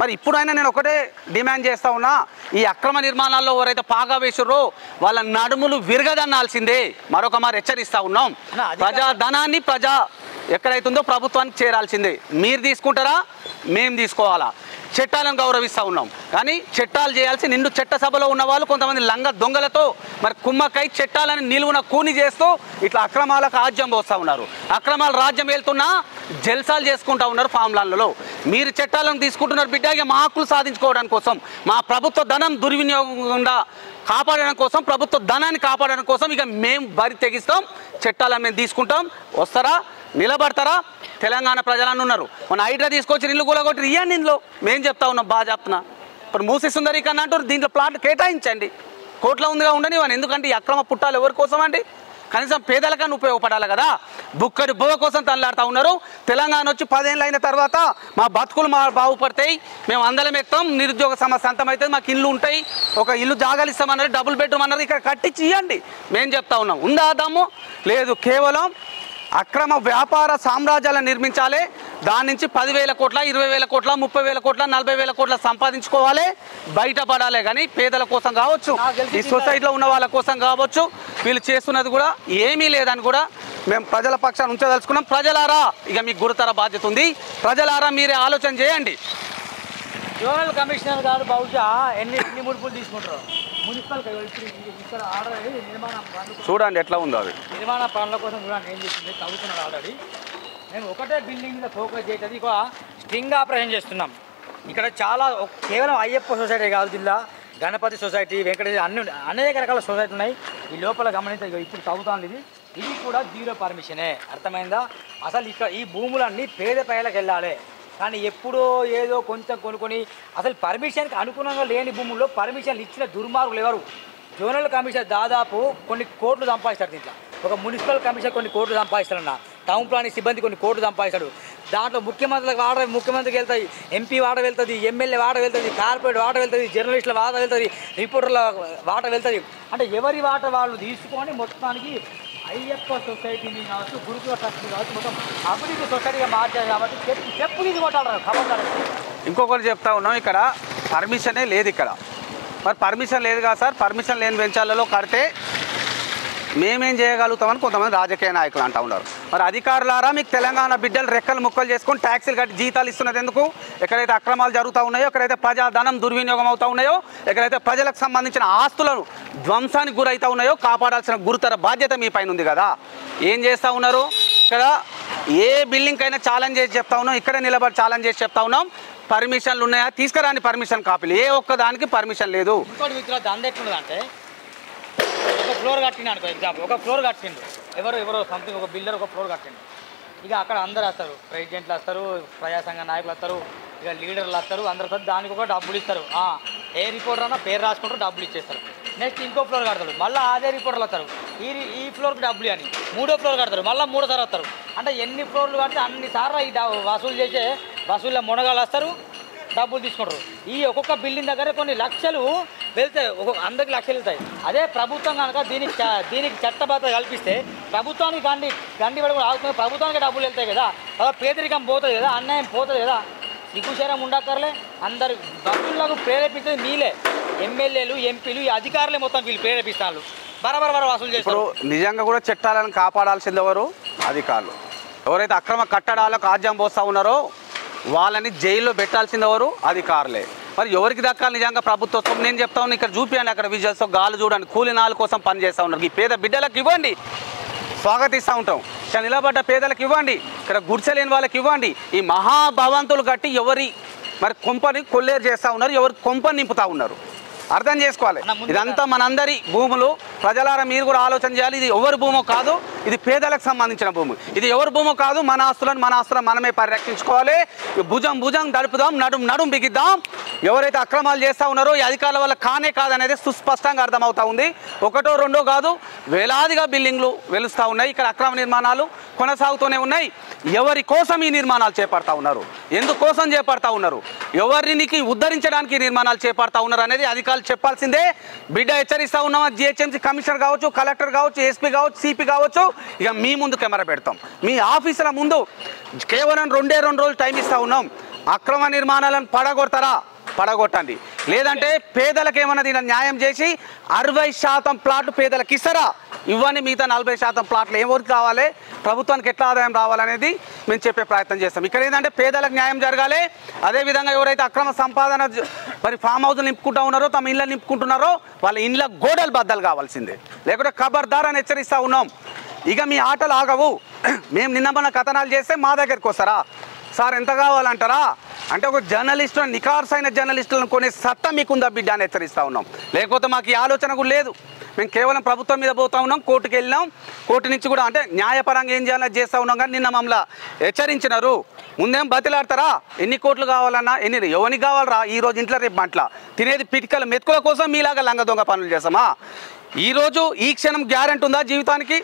మరి ఇప్పుడైనా నేను ఒకటే డిమాండ్ చేస్తూ ఉన్నా, ఈ అక్రమ నిర్మాణాల్లో ఎవరైతే పాగా వేసారో వాళ్ళ నడుములు విరగదన్నాల్సిందే. మరొక మారు హెచ్చరిస్తూ ఉన్నాం. ప్రజాధనాన్ని ఎక్కడైతుందో ప్రభుత్వానికి చేరాల్సిందే. మీరు తీసుకుంటారా, మేము తీసుకోవాలా? చట్టాలను గౌరవిస్తూ ఉన్నాం, కానీ చట్టాలు చేయాల్సి నిండు చట్టసభలో ఉన్న వాళ్ళు కొంతమంది లంగ దొంగలతో మరి కుమ్మకై చట్టాలను నిలువున కూని చేస్తూ ఇట్లా అక్రమాలకు ఆజ్యం పోస్తూ ఉన్నారు. అక్రమాలు రాజ్యం వెళ్తున్నా జల్సాలు చేసుకుంటూ ఉన్నారు ఫామ్లాన్లలో. మీరు చట్టాలను తీసుకుంటున్నారు బిడ్డగా మా హక్కులు సాధించుకోవడం కోసం, మా ప్రభుత్వ ధనం దుర్వినియోగంగా కాపాడడం కోసం, ప్రభుత్వ ధనాన్ని కాపాడడం కోసం ఇక మేము బరి తెగిస్తాం, చట్టాలను మేము తీసుకుంటాం. వస్తారా, నిలబడతారా? తెలంగాణ ప్రజలను ఉన్నారు. మన హైడ్రా తీసుకొచ్చి ఇల్లు కూలగొట్టి ఇవ్వండి. ఇందులో మేము చెప్తా ఉన్నాం, బాగా చెప్తున్నా. ఇప్పుడు మూసి సుందరీకరణ అంటారు, దీంట్లో ప్లాట్లు కేటాయించండి, కోట్ల ఉందిగా ఉండనివ్వండి. ఎందుకంటే ఈ అక్రమ పుట్టాలు ఎవరి కోసం అండి? కనీసం పేదలకన్నా ఉపయోగపడాలి కదా. బుక్కడి బువ్వ కోసం తల్లాడుతూ ఉన్నారు. తెలంగాణ వచ్చి 10 ఏళ్ళు అయిన తర్వాత మా బతుకులు బాగుపడతాయి, మేము అందరం ఎక్కుతాం, నిరుద్యోగ సమస్య అంతమవుతుంది, మాకు ఇల్లు ఉంటాయి, ఒక ఇల్లు జాగాలు ఇస్తామన్నారు, డబుల్ బెడ్రూమ్ అన్నారు, ఇక్కడ కట్టించి ఇవ్వండి. మేము చెప్తా ఉన్నాం. ఉందా దమ్ము? లేదు. కేవలం అక్రమ వ్యాపార సామ్రాజ్యాలను నిర్మించాలి. దాని నుంచి 10,000 కోట్ల, 20,000 కోట్ల, 30,000 కోట్ల, 40,000 కోట్ల సంపాదించుకోవాలి, బయటపడాలి. కానీ పేదల కోసం కావచ్చు, ఈ సొసైటీలో ఉన్న వాళ్ళ కోసం కావచ్చు, వీళ్ళు చేస్తున్నది కూడా ఏమీ లేదని కూడా మేము ప్రజల పక్షాన్ని ఉంచదలుచుకున్నాం. ప్రజలారా, ఇక మీకు గురుతర బాధ్యత ఉంది. ప్రజలారా, మీరే ఆలోచన చేయండి. జోనల్ కమిషనర్ గారు బహుశా ఎన్ని ముడుపులు తీసుకుంటారు? మున్సిపల్ ఇక్కడ ఆర్డర్ నిర్మాణ చూడండి ఎట్లా ఉందో. అది నిర్మాణ పనుల కోసం కూడా ఏం చేస్తుంది, చదువుతున్నారు ఆల్రెడీ. మేము ఒకటే బిల్డింగ్ మీద ఫోకస్ చేసేది ఒక స్ట్రింగ్ ఆపరేషన్ చేస్తున్నాం. ఇక్కడ చాలా కేవలం అయ్యప్ప సొసైటీ కాదు, జిల్లా గణపతి సొసైటీ, వెంకటేశ్వర అనేక రకాల సొసైటీ ఉన్నాయి. ఈ లోపల గమనించ ఇప్పుడు చదువుతాను. ఇది కూడా 0 పర్మిషనే. అర్థమైందా? అసలు ఇక్కడ ఈ భూములన్నీ పేద ప్రజలకు వెళ్ళాలి. కానీ ఎప్పుడో ఏదో కొంచెం కొనుక్కొని అసలు పర్మిషన్కి అనుగుణంగా లేని భూముల్లో పర్మిషన్లు ఇచ్చిన దుర్మార్గులు ఎవరు? జోనల్ కమిషనర్ దాదాపు కొన్ని కోట్లు సంపాదిస్తాడు. దీంట్లో ఒక మున్సిపల్ కమిషనర్ కొన్ని కోట్లు సంపాదిస్తాడన్న, టౌన్ ప్లానింగ్ సిబ్బంది కొన్ని కోట్లు సంపాదిస్తాడు. దాంట్లో ముఖ్యమంత్రికి వెళ్తాయి, ఎంపీ వాట వెళ్తుంది, ఎమ్మెల్యే వాట వెళ్తుంది, కార్పొరేట్ వాట వెళ్తుంది, జర్నలిస్టుల వాట వెళ్తుంది, రిపోర్టర్ల వాట వెళ్తుంది. అంటే ఎవరి వాట వాళ్ళు తీసుకొని మొత్తానికి అయ్యప్ప సొసైటీని కావచ్చు, గురుకుల ట్రస్ట్ని కావచ్చు, మొత్తం అభివృద్ధి సొసైటీగా మార్చారు కాబట్టి చెప్పు తీసి కొట్టాలి ఖబర్దారు. ఇంకొకటి చెప్తా ఉన్నాం, ఇక్కడ పర్మిషనే లేదు ఇక్కడ. మరి పర్మిషన్ లేదు కదా సార్, పర్మిషన్ లేని వెంచాలలో కడితే మేమేం చేయగలుగుతామని కొంతమంది రాజకీయ నాయకులు అంటూ ఉన్నారు. మరి అధికారులారా, మీకు తెలంగాణ బిడ్డలు రెక్కలు ముక్కలు చేసుకొని ట్యాక్సీలు కట్టి జీతాలు ఇస్తున్నది ఎందుకు? ఎక్కడైతే అక్రమాలు జరుగుతూ ఉన్నాయో, ఎక్కడైతే ప్రజాధనం దుర్వినియోగం అవుతూ ఉన్నాయో, ఎక్కడైతే ప్రజలకు సంబంధించిన ఆస్తులను ధ్వంసానికి గురవుతూ ఉన్నాయో కాపాడాల్సిన గురుతర బాధ్యత మీ పైన ఉంది కదా. ఏం చేస్తూ ఉన్నారు? ఇక్కడ ఏ బిల్డింగ్ అయినా ఛాలెంజ్ చేసి చెప్తా ఉన్నాం, ఇక్కడ నిలబడి ఛాలెంజ్ చేసి చెప్తా ఉన్నాం. పర్మిషన్లు ఉన్నాయా? తీసుకురాని పర్మిషన్ కాపీలు, ఏ ఒక్క దానికి పర్మిషన్ లేదు. ఇంకోటి మిత్రులు దంద ఎట్లుందంటే, ఒక ఫ్లోర్ కట్టిండు అనుకో, ఎగ్జాంపుల్ ఒక ఫ్లోర్ కట్టిండు, ఎవరో సంథింగ్ ఒక బిల్డర్ ఒక ఫ్లోర్ కట్టిండు. ఇక అక్కడ అందరు వస్తారు, ప్రెసిడెంట్లు వస్తారు, ప్రజాసంఘ నాయకులు వస్తారు, ఇక లీడర్లు వస్తారు, అందరు వస్తారు, దానికి ఒక డబ్బులు ఇస్తారు. ఏ రిపోర్టర్ అన్నా పేరు రాసుకుంటారు, డబ్బులు ఇచ్చేస్తారు. నెక్స్ట్ ఇంకో ఫ్లోర్ కడతారు, మళ్ళీ అదే రిపోర్టర్లు వస్తారు, ఈ ఫ్లోర్కి డబ్బులు అని మూడో ఫ్లోర్ కడతారు, మళ్ళీ మూడోసారి వస్తారు. అంటే ఎన్ని ఫ్లోర్లు కడితే అన్నిసార్లు ఈ వసూలు చేసే వసూళ్ళ మునగాలు వస్తారు, డబ్బులు తీసుకుంటారు. ఈ ఒక్కొక్క బిల్డింగ్ దగ్గర కొన్ని లక్షలు వెళ్తాయి, అందరికి లక్షలు వెళ్తాయి. అదే ప్రభుత్వం కనుక దీనికి చట్టబద్ధత కల్పిస్తే ప్రభుత్వానికి గండి పడి కూడా ఆగుతుంది, ప్రభుత్వానికి డబ్బులు వెళ్తాయి కదా, అలా పేదరికం పోతుంది కదా, అన్యాయం పోతుంది కదా. సిగ్గుశరం ఉండక్కర్లే. అందరు భక్తులకు ప్రేరేపించేది మీలే, ఎమ్మెల్యేలు ఎంపీలు ఈ అధికారులే మొత్తం వీళ్ళు ప్రేరేపిస్తారు, బరాబర్ వసూలు చేస్తారు. నిజంగా కూడా చట్టాలను కాపాడాల్సింది ఎవరు? అధికారులు. ఎవరైతే అక్రమ కట్టడాలకు ఆజ్యం పోస్తూ ఉన్నారో వాళ్ళని జైల్లో పెట్టాల్సింది ఎవరు? అధికారులే. మరి ఎవరికి దక్కాలి నిజంగా ప్రభుత్వం? నేను చెప్తా ఉన్నాను, ఇక్కడ చూపించండి, అక్కడ విజువల్స్ గాలు చూడండి, కూలి నాలుగు కోసం పని చేస్తూ ఉన్నారు. ఈ పేద బిడ్డలకు ఇవ్వండి, స్వాగతిస్తూ ఉంటాం. ఇక్కడ నిలబడ్డ పేదలకు ఇవ్వండి, ఇక్కడ గుడిసెలేని వాళ్ళకి ఇవ్వండి. ఈ మహాభవంతులు కట్టి ఎవరి మరి కొంపని కొల్లేరు చేస్తూ ఉన్నారు, ఎవరి కొంపని నింపుతూ ఉన్నారు. అర్థం చేసుకోవాలి. ఇదంతా మనందరి భూములు. ప్రజలారా మీరు కూడా ఆలోచన చేయాలి. ఇది ఎవరి భూమో కాదు, ఇది పేదలకు సంబంధించిన భూమి. ఇది ఎవరి భూమో కాదు, మన ఆస్తులను మనమే పరిరక్షించుకోవాలి. భుజం దడుపుదాం, నడుం బిగిద్దాం. ఎవరైతే అక్రమాలు చేస్తూ ఉన్నారో ఈ అధికారుల వల్ల కానే కాదనేది సుస్పష్టంగా అర్థమవుతా ఉంది. ఒకటో రెండో కాదు, వేలాదిగా బిల్డింగ్లు వెలుస్తూ ఉన్నాయి. ఇక్కడ అక్రమ నిర్మాణాలు కొనసాగుతూనే ఉన్నాయి. ఎవరి కోసం ఈ నిర్మాణాలు చేపడతా ఉన్నారు, ఎందుకోసం చేపడతా ఉన్నారు, ఎవరికి ఉద్ధరించడానికి నిర్మాణాలు చేపడతా ఉన్నారు అనేది అధికారులు చెప్పాల్సిందే. బిడ్డ హెచ్చరిస్తా ఉన్నామా, జిహెచ్ఎంసీ కమిషనర్ కావచ్చు, కలెక్టర్ కావచ్చు, ఎస్పీ కావచ్చు, సిపి కావచ్చు, ఇక మీ ముందు కెమెరా పెడతాం, మీ ఆఫీసుల ముందు. కేవలం 2 రోజులు టైం ఇస్తా ఉన్నాం. అక్రమ నిర్మాణాలను పడగొట్టండి, లేదంటే పేదలకు ఏమన్నా దీని న్యాయం చేసి 60% ప్లాట్లు పేదలకు ఇస్తారా? ఇవ్వండి. మిగతా 40% ప్లాట్లు ఎవరికి కావాలి, ప్రభుత్వానికి ఎట్లా ఆదాయం రావాలనేది మేము చెప్పే ప్రయత్నం చేస్తాం. ఇక్కడ ఏంటంటే పేదలకు న్యాయం జరగాలి. అదేవిధంగా ఎవరైతే అక్రమ సంపాదన మరి ఫామ్ హౌస్లు నింపుకుంటూ ఉన్నారో, తమ ఇళ్ళ నింపుకుంటున్నారో వాళ్ళ ఇండ్ల గోడలు బద్దలు కావాల్సిందే, లేకుంటే ఖబర్దార్ అని హెచ్చరిస్తూ ఉన్నాం. ఇక మీ ఆటలు ఆగవు. మేము నిన్న మన కథనాలు చేస్తే మా దగ్గరికి వస్తారా సార్, ఎంత కావాలంటారా అంటే ఒక జర్నలిస్టు, నికార్సైన జర్నలిస్టులను కొనే సత్తా మీకుందా బిడ్డ అని హెచ్చరిస్తూ ఉన్నాం. లేకపోతే మాకు ఈ ఆలోచన కూడా లేదు. మేము కేవలం ప్రభుత్వం మీద పోతా ఉన్నాం, కోర్టుకు వెళ్ళినాం, కోర్టు నుంచి కూడా అంటే న్యాయపరంగా ఏం చేయాలని చేస్తూ ఉన్నాం. కానీ నిన్న మమ్మల్ని హెచ్చరించినారు. ముందేం బతిలాడతారా? ఎన్ని కోట్లు కావాలన్నా ఎవరికి కావాలరా? ఈరోజు ఇంట్లో రేపు మంటల తినేది పిటికల మెతుకుల కోసం మీలాగా లంగ దొంగ పనులు చేస్తామా? ఈరోజు ఈ క్షణం గ్యారెంటీ ఉందా జీవితానికి?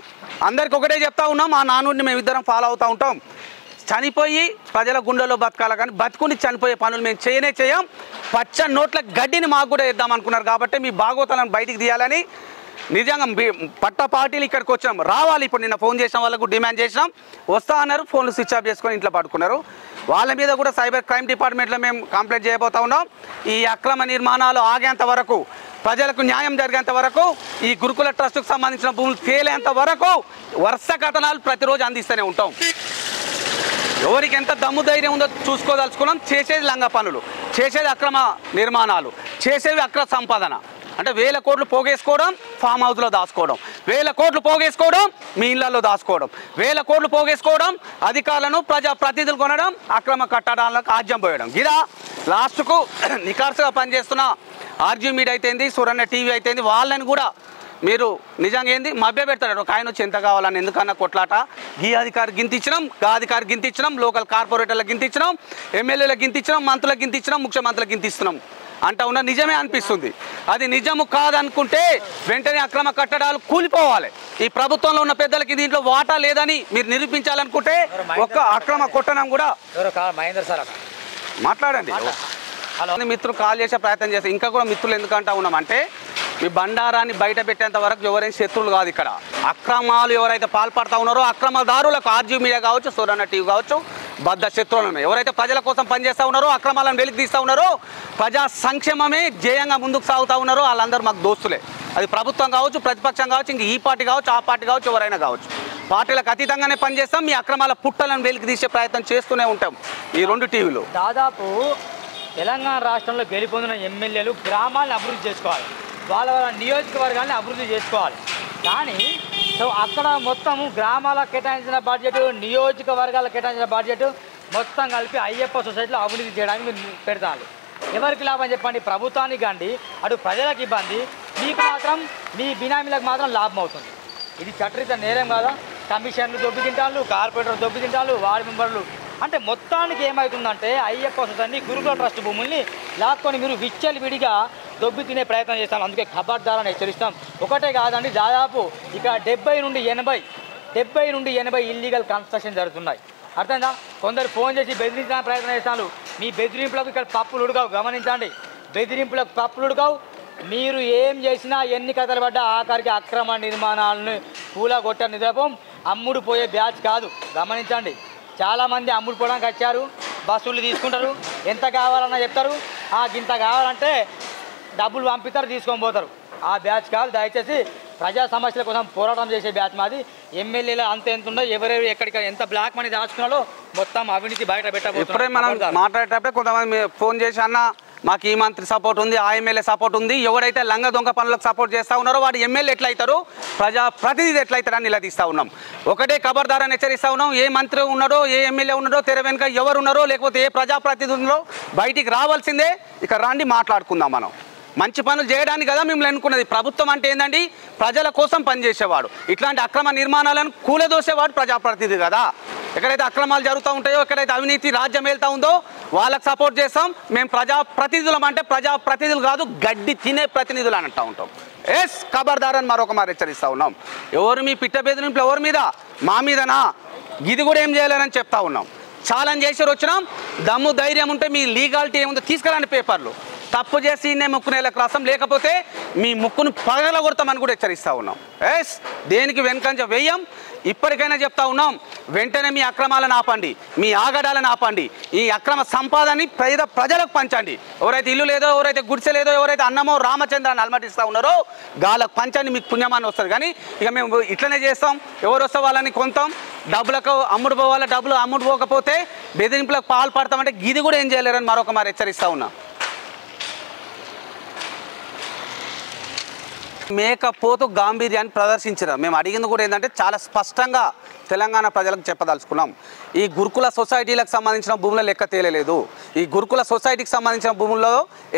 అందరికి ఒకటే చెప్తా ఉన్నాం, ఆ నానుడిని మేము ఇద్దరం ఫాలో అవుతూ ఉంటాం. చనిపోయి ప్రజల గుండెల్లో బతకాలి, కానీ బతుకుని చనిపోయే పనులు మేము చేయం. పచ్చ నోట్ల గడ్డిని మాకు కూడా ఇద్దాం అనుకున్నారు కాబట్టి మీ భాగవతాలను బయటికి తీయాలని నిజంగా పట్ట పార్టీలు ఇక్కడికి వచ్చాం, రావాలి. ఇప్పుడు నిన్న ఫోన్ చేసిన వాళ్ళకు డిమాండ్ చేసినాం, వస్తా అన్నారు, ఫోన్లు స్విచ్ ఆఫ్ చేసుకొని ఇంట్లో పడుకున్నారు. వాళ్ళ మీద కూడా సైబర్ క్రైమ్ డిపార్ట్మెంట్లో మేము కంప్లైంట్ చేయబోతా ఉన్నాం. ఈ అక్రమ నిర్మాణాలు ఆగేంత వరకు, ప్రజలకు న్యాయం జరిగేంత వరకు, ఈ గురుకుల ట్రస్టుకు సంబంధించిన భూములు తేలేంత వరకు వరుస కథనాలు ప్రతిరోజు అందిస్తూనే ఉంటాం. ఎవరికి ఎంత దమ్ము ధైర్యం ఉందో చూసుకోదలుచుకున్నాం. చేసేది లంగ పనులు, చేసేది అక్రమ నిర్మాణాలు, చేసేది అక్రమ సంపాదన. అంటే 1000 కోట్లు పోగేసుకోవడం, ఫామ్ హౌస్లో దాచుకోవడం, 1000 కోట్లు పోగేసుకోవడం, మీ ఇళ్లలో దాచుకోవడం, 1000 కోట్లు పోగేసుకోవడం, అధికారులను ప్రజాప్రతినిధులు కొనడం, అక్రమ కట్టడాలకు ఆజ్యం పోయడం. గిరా లాస్ట్కు నికార్సుగా పనిచేస్తున్న ఆర్జీ మీడియా అయితేంది, సురన్న టీవీ అయితేంది, వాళ్ళని కూడా మీరు నిజంగా ఏంది మభ్య పెడతాడు. ఒక ఆయన వచ్చి ఎంత కావాలని ఎందుకన్నా కొట్లాట, ఈ అధికారి గింతించడం, గా అధికారి గింతించడం, లోకల్ కార్పొరేటర్లకు గింతించడం, ఎమ్మెల్యేలకు గింతించడం, మంత్రులకు గింతించడం, ముఖ్యమంత్రులకు గింతిస్తున్నాం అంటా ఉన్న నిజమే అనిపిస్తుంది. అది నిజము కాదనుకుంటే వెంటనే అక్రమ కట్టడాలు కూలిపోవాలి. ఈ ప్రభుత్వంలో ఉన్న పెద్దలకి దీంట్లో వాటా లేదని మీరు నిరూపించాలనుకుంటే ఒక్క అక్రమ కొట్టడం కూడా మాట్లాడండి. మిత్రులు కాల్ చేసే ప్రయత్నం చేస్తే ఇంకా కూడా మిత్రులు ఎందుకంటా ఉన్నామంటే మీ బండారాన్ని బయట పెట్టేంత వరకు ఎవరైనా శత్రువులు కాదు. ఇక్కడ అక్రమాలు ఎవరైతే పాల్పడతా ఉన్నారో అక్రమదారులకు ఆర్జీ మీడియా కావచ్చు, సురన్న టీవీ కావచ్చు, బద్ద శత్రువులను ఎవరైతే ప్రజల కోసం పనిచేస్తూ ఉన్నారో అక్రమాలను వెలికి తీస్తూ ఉన్నారో ప్రజా సంక్షేమమే ధ్యేయంగా ముందుకు సాగుతూ ఉన్నారో వాళ్ళందరూ మాకు దోస్తులే. అది ప్రభుత్వం కావచ్చు, ప్రతిపక్షం కావచ్చు, ఇంక ఈ పార్టీ కావచ్చు, ఆ పార్టీ కావచ్చు, ఎవరైనా కావచ్చు. పార్టీలకు అతీతంగానే పనిచేస్తాం. మీ అక్రమాల పుట్టలను వెలికి తీసే ప్రయత్నం చేస్తూనే ఉంటాం ఈ 2 టీవీలు. దాదాపు తెలంగాణ రాష్ట్రంలో గెలుపొందిన ఎమ్మెల్యేలు గ్రామాలను అభివృద్ధి చేసుకోవాలి, వాళ్ళ నియోజకవర్గాన్ని అభివృద్ధి చేసుకోవాలి. కానీ సో అక్కడ మొత్తము గ్రామాలకు కేటాయించిన బడ్జెట్, నియోజకవర్గాలకు కేటాయించిన బడ్జెట్ మొత్తం కలిపి అయ్యప్ప సొసైటీలో అభివృద్ధి చేయడానికి మీరు పెడతారు. ఎవరికి లాభం చెప్పండి? ప్రభుత్వానికి కానీ అటు ప్రజలకు ఇబ్బంది, మీకు మాత్రం మీ బినామీలకు మాత్రం లాభం అవుతుంది. ఇది చట్టరీత నేరం కదా. కమిషన్లు దొబ్బి తింటారు, కార్పొరేటర్లు దొబ్బి తింటారు, వార్డు మెంబర్లు. అంటే మొత్తానికి ఏమవుతుందంటే అయ్యప్ప సొసైటీ గురుకుల ట్రస్ట్ భూముల్ని లాక్కొని మీరు విచ్చలు విడిగా దొబ్బి తినే ప్రయత్నం చేస్తాం. అందుకే ఖబర్దారని హెచ్చరిస్తాం. ఒకటే కాదండి, దాదాపు ఇక 70 నుండి 80 ఇల్లీగల్ కన్స్ట్రక్షన్ జరుగుతున్నాయి. అర్థమైందా? కొందరు ఫోన్ చేసి బెదిరించడానికి ప్రయత్నం చేస్తాను. మీ బెదిరింపులకు ఇక్కడ పప్పులు ఉడకావు, గమనించండి. బెదిరింపులకు పప్పులు ఉడకావు. మీరు ఏం చేసినా ఎన్ని కథలు పడ్డా ఆఖరికి అక్రమ నిర్మాణాలను కూలగొట్ట నిజాపం అమ్ముడు పోయే బ్యాచ్ కాదు, గమనించండి. చాలామంది అమ్ముడు పోవడానికి వచ్చారు, బస్సులు తీసుకుంటారు, ఎంత కావాలన్నా చెప్తారు, ఇంత కావాలంటే డబ్బులు పంపిస్తారు, తీసుకొని పోతారు. ఆ బ్యాచ్ కాదు. దయచేసి ప్రజా సమస్యల కోసం పోరాటం చేసే బ్యాచ్ మాది. ఎమ్మెల్యేలు అంత ఎంత ఉందో, ఎవరెవరు ఎక్కడికి ఎంత బ్లాక్ మనీ దాచుకున్నారో మొత్తం అవినీతి బయట పెట్టబోతున్నారు. ఇప్పుడే మనం మాట్లాడేటప్పుడే కొంతమంది ఫోన్ చేసి అన్న మాకు ఈ మంత్రి సపోర్ట్ ఉంది, ఆ ఎమ్మెల్యే సపోర్ట్ ఉంది, ఎవరైతే లంగ దొంగ పనులకు సపోర్ట్ చేస్తూ ఉన్నారో వాడు ఎమ్మెల్యే ఎట్లయితారు, ప్రజాప్రతినిధి ఎట్లయితారని నిలదీస్తూ ఉన్నాం. ఒకటే ఖబర్దారని హెచ్చరిస్తూ ఉన్నాం. ఏ మంత్రి ఉన్నారో, ఏ ఎమ్మెల్యే ఉన్నారో, తెర వెనుక ఎవరు ఉన్నారో, లేకపోతే ఏ ప్రజాప్రతినిధుల్లో బయటికి రావాల్సిందే. ఇక రండి మాట్లాడుకుందాం. మనం మంచి పనులు చేయడానికి కదా మిమ్మల్ని ఎన్నుకున్నది. ప్రభుత్వం అంటే ఏంటండి? ప్రజల కోసం పనిచేసేవాడు. ఇట్లాంటి అక్రమ నిర్మాణాలను కూలదోసేవాడు ప్రజాప్రతినిధి కదా. ఎక్కడైతే అక్రమాలు జరుగుతూ ఉంటాయో, ఎక్కడైతే అవినీతి రాజ్యం వెళ్తూ ఉందో వాళ్ళకి సపోర్ట్ చేస్తాం. మేము ప్రజాప్రతినిధులం అంటే ప్రజాప్రతినిధులు కాదు, గడ్డి తినే ప్రతినిధులు అని అంటూ ఉంటాం. ఖబర్దారని మరొక మారు హెచ్చరిస్తూ ఉన్నాం. ఎవరు మీ పిట్ట బెదిరింపులు ఎవరి మీద? మా మీదనా? ఇది కూడా ఏం చేయలేరని చెప్తా ఉన్నాం. ఛాలెంజ్ చేసి వచ్చినాం. దమ్ము ధైర్యం ఉంటే మీ లీగాలిటీ ఏముందో తీసుకురండి పేపర్లు. తప్పు చేసి ఇన్నే ముక్కునేలకు రాస్తాం, లేకపోతే మీ ముక్కును పగలగొడతామని కూడా హెచ్చరిస్తూ ఉన్నాం. దేనికి వెనకంజ వేయం. ఇప్పటికైనా చెప్తా ఉన్నాం, వెంటనే మీ అక్రమాలను ఆపండి, మీ ఆగడాలను ఆపండి, ఈ అక్రమ సంపాదనని ప్రజలకు పంచండి. ఎవరైతే ఇల్లు లేదో, ఎవరైతే గుడిసె లేదో, ఎవరైతే అన్నమో రామచంద్రాన్ని అలమటిస్తూ ఉన్నారో గాలకు పంచండి, మీకు పుణ్యమాన్ని వస్తుంది. కానీ ఇక మేము ఇట్లనే చేస్తాం. ఎవరు వస్తే వాళ్ళని కొంటాం, డబ్బులకు అమ్ముడు పోవాలి, డబ్బులు అమ్ముడు పోకపోతే బెదిరింపులకు పాల్పడతామంటే ఇది కూడా ఏం చేయలేరని మరొక మరి హెచ్చరిస్తూ ఉన్నాం. మేకపోతు గాంభీర్యాన్ని ప్రదర్శించారు. మేము అడిగింది కూడా ఏంటంటే చాలా స్పష్టంగా తెలంగాణ ప్రజలకు చెప్పదలుచుకున్నాం. ఈ గురుకుల సొసైటీలకు సంబంధించిన భూముల లెక్క తేలలేదు. ఈ గురుకుల సొసైటీకి సంబంధించిన భూముల్లో